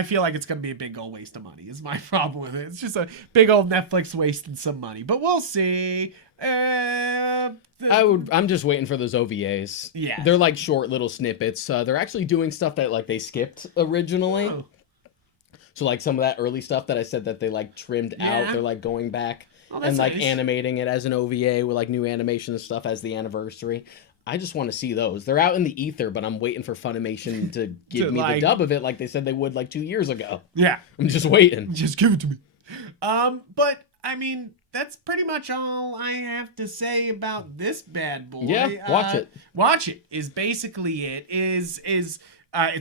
feel like it's gonna be a big old waste of money. Is my problem with it. It's just a big old Netflix wasting some money, but we'll see. I'm just waiting for those OVAs. Yeah. They're like short little snippets. They're actually doing stuff that like they skipped originally. Oh. So like some of that early stuff that I said that they like trimmed out, they're like going back and like animating it as an OVA with like new animation and stuff as the anniversary. I just want to see those. They're out in the ether, but I'm waiting for Funimation to give me the dub of it like they said they would like 2 years ago. Yeah. I'm just waiting. Just give it to me. But I mean, that's pretty much all I have to say about this bad boy. Yeah, watch it. Watch it is basically it. It's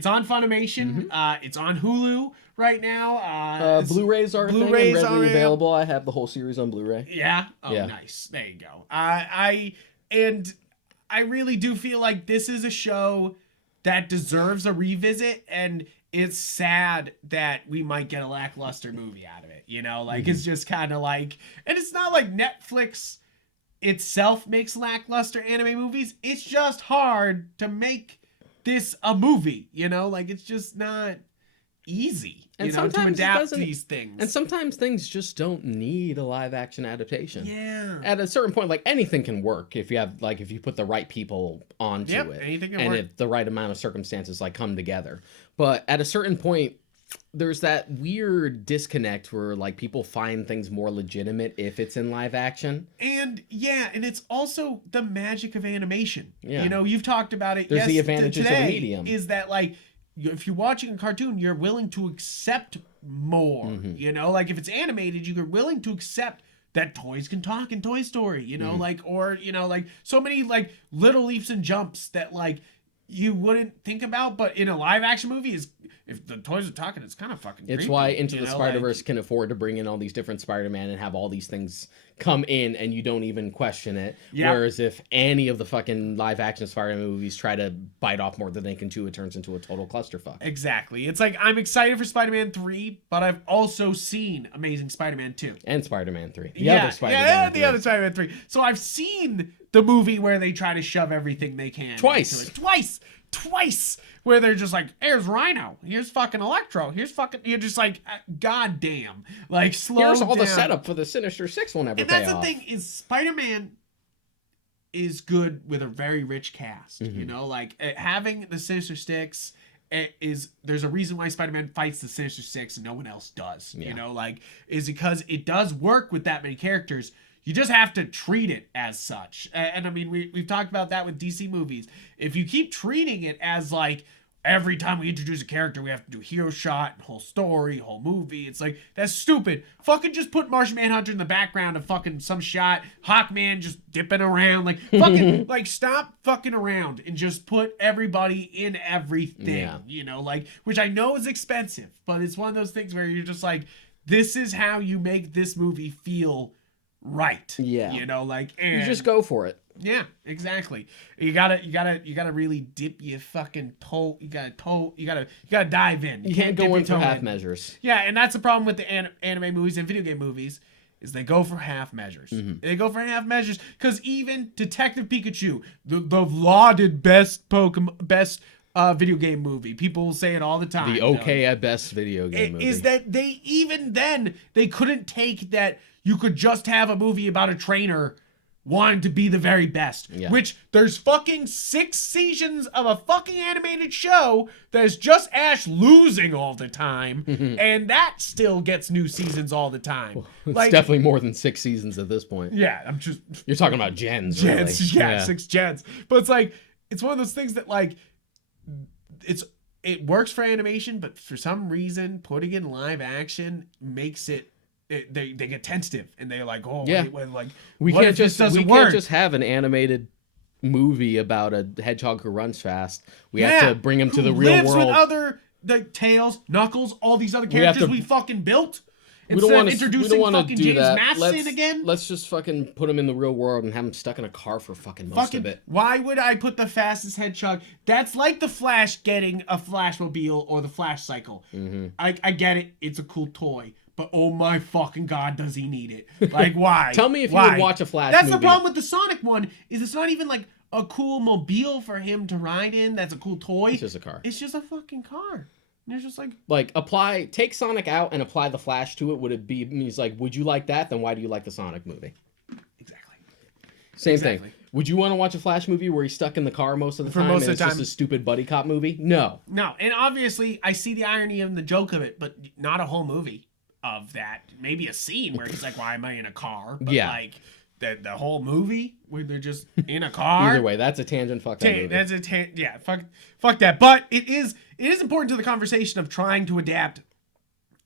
on Funimation. It's on Hulu right now. Blu-rays are Blu-rays readily are available. I have the whole series on Blu-ray. Yeah. Oh, yeah. Nice. There you go. I really do feel like this is a show that deserves a revisit, and it's sad that we might get a lackluster movie out of it. You know, like it's just kind of like, and it's not like Netflix itself makes lackluster anime movies. It's just hard to make this a movie. You know, like it's just not easy. And you know, to adapt these things. And sometimes things just don't need a live action adaptation. Yeah. At a certain point, like anything can work if you have if you put the right people onto it. Anything can and work. if the right amount of circumstances like come together. But at a certain point, there's that weird disconnect where like people find things more legitimate if it's in live action. And and it's also the magic of animation. Yeah. You know, you've talked about it. There's the advantages of the medium. Is that like, if you're watching a cartoon, you're willing to accept more. You know, like if it's animated, you're willing to accept that toys can talk in Toy Story. You know, like, or you know, like so many like little leaps and jumps that like you wouldn't think about, but in a live action movie, is if the toys are talking, it's kind of fucking It's creepy, why Into you the know, Spider-Verse like, can afford to bring in all these different Spider-Man and have all these things come in and you don't even question it. Yep. Whereas if any of the fucking live action Spider-Man movies try to bite off more than they can chew, it turns into a total clusterfuck. Exactly. It's like I'm excited for Spider-Man 3, but I've also seen Amazing Spider-Man 2. And Spider-Man 3. The other Spider-Man 3. So I've seen the movie where they try to shove everything they can Twice. into it. Twice. Where they're just like, here's Rhino, here's fucking Electro, here's fucking, you're just like, God damn. Like, slow Here's all the down. setup for the Sinister Six will never And pay that's off. the thing, is Spider-Man is good with a very rich cast. Mm-hmm. You know, like having the Sinister Six there's a reason why Spider-Man fights the Sinister Six and no one else does. Yeah. You know, like, is because it does work with that many characters. You just have to treat it as such. And I mean, we've talked about that with DC movies. If you keep treating it as like, every time we introduce a character, we have to do hero shot, whole story, whole movie. It's like, that's stupid. Fucking just put Martian Manhunter in the background of fucking some shot. Hawkman just dipping around. Like, fucking, like, stop fucking around and just put everybody in everything. Yeah. You know, like, which I know is expensive, but it's one of those things where you're just like, this is how you make this movie feel right. Yeah. You know, like, and You just go for it. yeah, exactly. You gotta really dip your fucking toe. You gotta dive in. You can't dip go your in for toe half measures. Yeah, and that's the problem with the anime movies and video game movies, is they go for half measures. Mm-hmm. They go for half measures because even Detective Pikachu, the lauded best video game movie, people will say it all the time. The okay at best video game movie. Is that they couldn't take that you could just have a movie about a trainer wanting to be the very best. Yeah. Which there's fucking 6 seasons of a fucking animated show that's just Ash losing all the time, and that still gets new seasons all the time. It's Like, definitely more than 6 seasons at this point. yeah, I'm just You're talking about gens, gens, really. yeah, 6 gens. But it's like, it's one of those things that like it works for animation, but for some reason putting in live action makes they get tentative and they're like, oh Yeah. wait, like, We what can't if this just doesn't we work? can't just have an animated movie about a hedgehog who runs fast. We have to bring him to the real lives world. with other Tails, Knuckles, all these other have characters to- we fucking built. We don't Instead want of to introducing want to fucking do James that. Matheson again. Let's just fucking put him in the real world and have him stuck in a car for fucking most of it. Why would I put the fastest hedgehog? That's like the Flash getting a Flashmobile or the Flash Cycle. Mm-hmm. I get it. It's a cool toy. But oh my fucking god, does he need it? Like, why? Tell me if you Why? would watch a Flash That's movie. the problem with the Sonic one, is it's not even like a cool mobile for him to ride in. That's a cool toy. It's just a car. It's just a fucking car. And it's just like, Like, take Sonic out and apply the Flash to it. Would it be, he's like, would you like that? Then why do you like the Sonic movie? exactly. Same Exactly. thing. Would you want to watch a Flash movie where he's stuck in the car most of the For time most and of it's the just time. a stupid buddy cop movie? No. No, and obviously I see the irony and the joke of it, but not a whole movie of that. Maybe a scene where he's like, why am I in a car? But Yeah. like the whole movie where they're just in a car. Either way, that's a tangent. Fuck that movie. That's yeah, fuck that. But it is important to the conversation of trying to adapt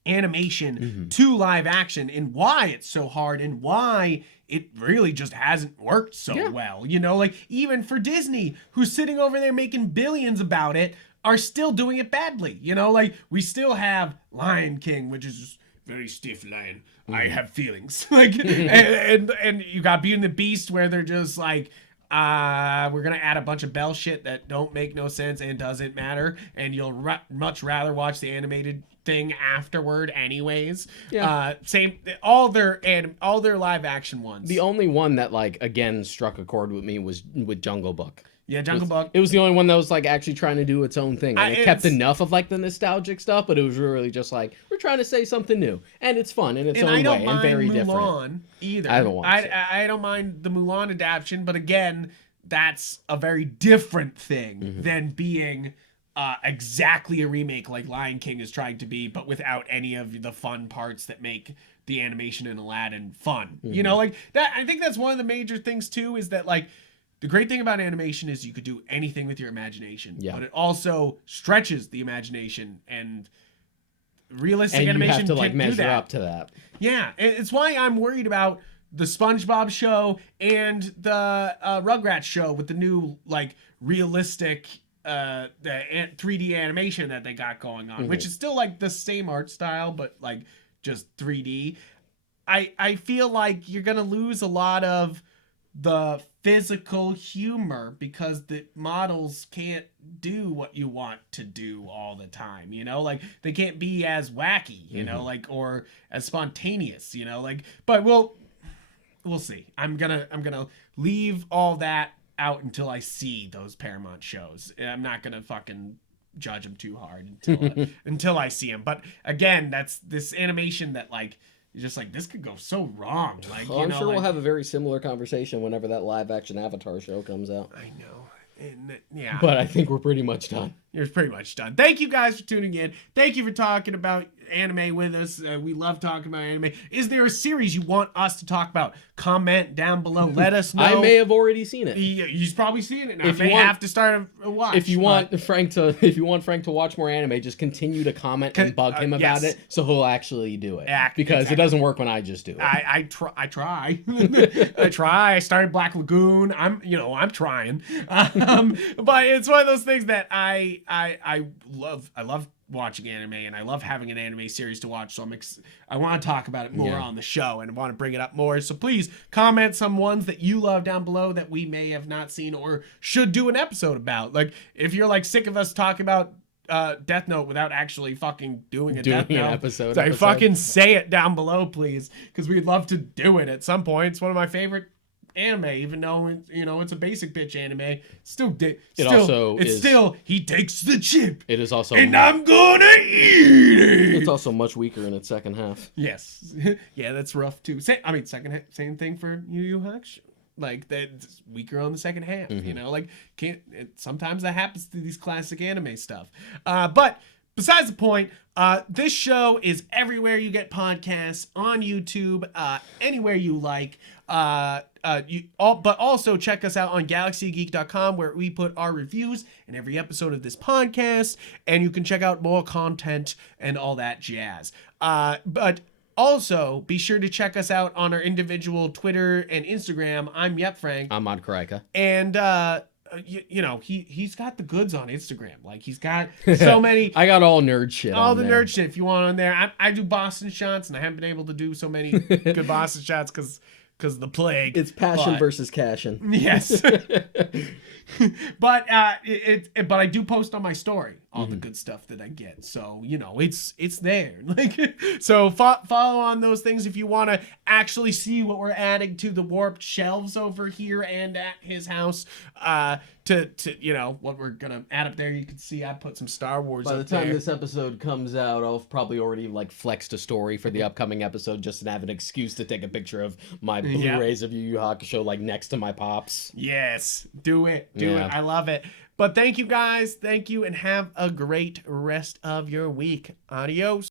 animation to live action and why it's so hard and why it really just hasn't worked so well. You know, like even for Disney, who's sitting over there making billions about it, are still doing it badly. You know, like we still have Lion King, which is just very stiff lion. I have feelings. Like and you got Beauty and the Beast where they're just like, we're gonna add a bunch of Bell shit that don't make no sense and doesn't matter, and you'll much rather watch the animated thing afterward anyways. Yeah. Same all their live action ones. The only one that, like, again struck a chord with me was with Jungle Book. Yeah, Jungle Book. It was the only one that was like actually trying to do its own thing. And it kept it's- enough of like the nostalgic stuff, but it was really just like, we're trying to say something new. And it's fun in its And own I don't way mind and very Mulan different. either. I haven't watched it. I don't mind the Mulan adaptation, but again, that's a very different thing than being exactly a remake like Lion King is trying to be, but without any of the fun parts that make the animation in Aladdin fun. You know, like that. I think that's one of the major things too, is that like the great thing about animation is you could do anything with your imagination, but it also stretches the imagination, and realistic And you animation have to like can't do measure that. up to that. Yeah, and it's why I'm worried about the SpongeBob show and the Rugrats show with the new like realistic 3D animation that they got going on, which is still like the same art style, but like just 3D. I feel like you're gonna lose a lot of the physical humor because the models can't do what you want to do all the time, you know, like they can't be as wacky, you know, like, or as spontaneous, you know, like, but we'll see. I'm gonna leave all that out until I see those Paramount shows. I'm not gonna fucking judge them too hard until I see them. But again, that's this animation that like, you're just like, this could go so wrong. Like, I'm sure we'll have a very similar conversation whenever that live action Avatar show comes out. I know. And yeah. But I think we're pretty much done. You're pretty much done. Thank you guys for tuning in. Thank you for talking about anime with us. We love talking about anime. Is there a series you want us to talk about? Comment down below. Let us know. I may have already seen it. He's probably seen it now. If you have to start a watch. If you want Frank to watch more anime, just continue to comment and bug him about it, so he'll actually do it. Because it doesn't work when I just do it. I try. I try. I started Black Lagoon. I'm trying. But it's one of those things that I love. I love watching anime, and I love having an anime series to watch, so I want to talk about it more on the show and want to bring it up more. So please comment some ones that you love down below that we may have not seen or should do an episode about. Like, if you're like sick of us talking about Death Note without actually fucking doing an episode. So fucking say it down below, please, because we'd love to do it at some point. It's one of my favorite anime, even though it's a basic bitch anime. He takes the chip. It is also, and I'm gonna eat it. It's also much weaker in its second half. Yes, yeah, that's rough too. Same thing for Yu Yu Hakusho. Like, that's weaker on the second half. You know, like sometimes that happens to these classic anime stuff. But besides the point, this show is everywhere you get podcasts, on YouTube, anywhere you like. But also check us out on galaxygeek.com, where we put our reviews in every episode of this podcast, and you can check out more content and all that jazz. But also be sure to check us out on our individual Twitter and Instagram. I'm Yupfrank. I'm Mod Karika. And he's got the goods on Instagram. Like, he's got so many. I got all nerd shit. All the nerd shit if you want on there. I do Boston shots, and I haven't been able to do so many good Boston shots because the plague. It's passion versus cashin. Yes. But but I do post on my story all the good stuff that I get. So, it's there. Like, so follow on those things if you want to actually see what we're adding to the warped shelves over here and at his house. To what we're gonna add up there. You can see I put some Star Wars By the time this episode comes out, I'll probably already like flexed a story for the upcoming episode just to have an excuse to take a picture of my Blu-rays of Yu Yu Hakusho like next to my pops. Yes, do it. Do it. I love it. But thank you guys. Thank you, and have a great rest of your week. Adios.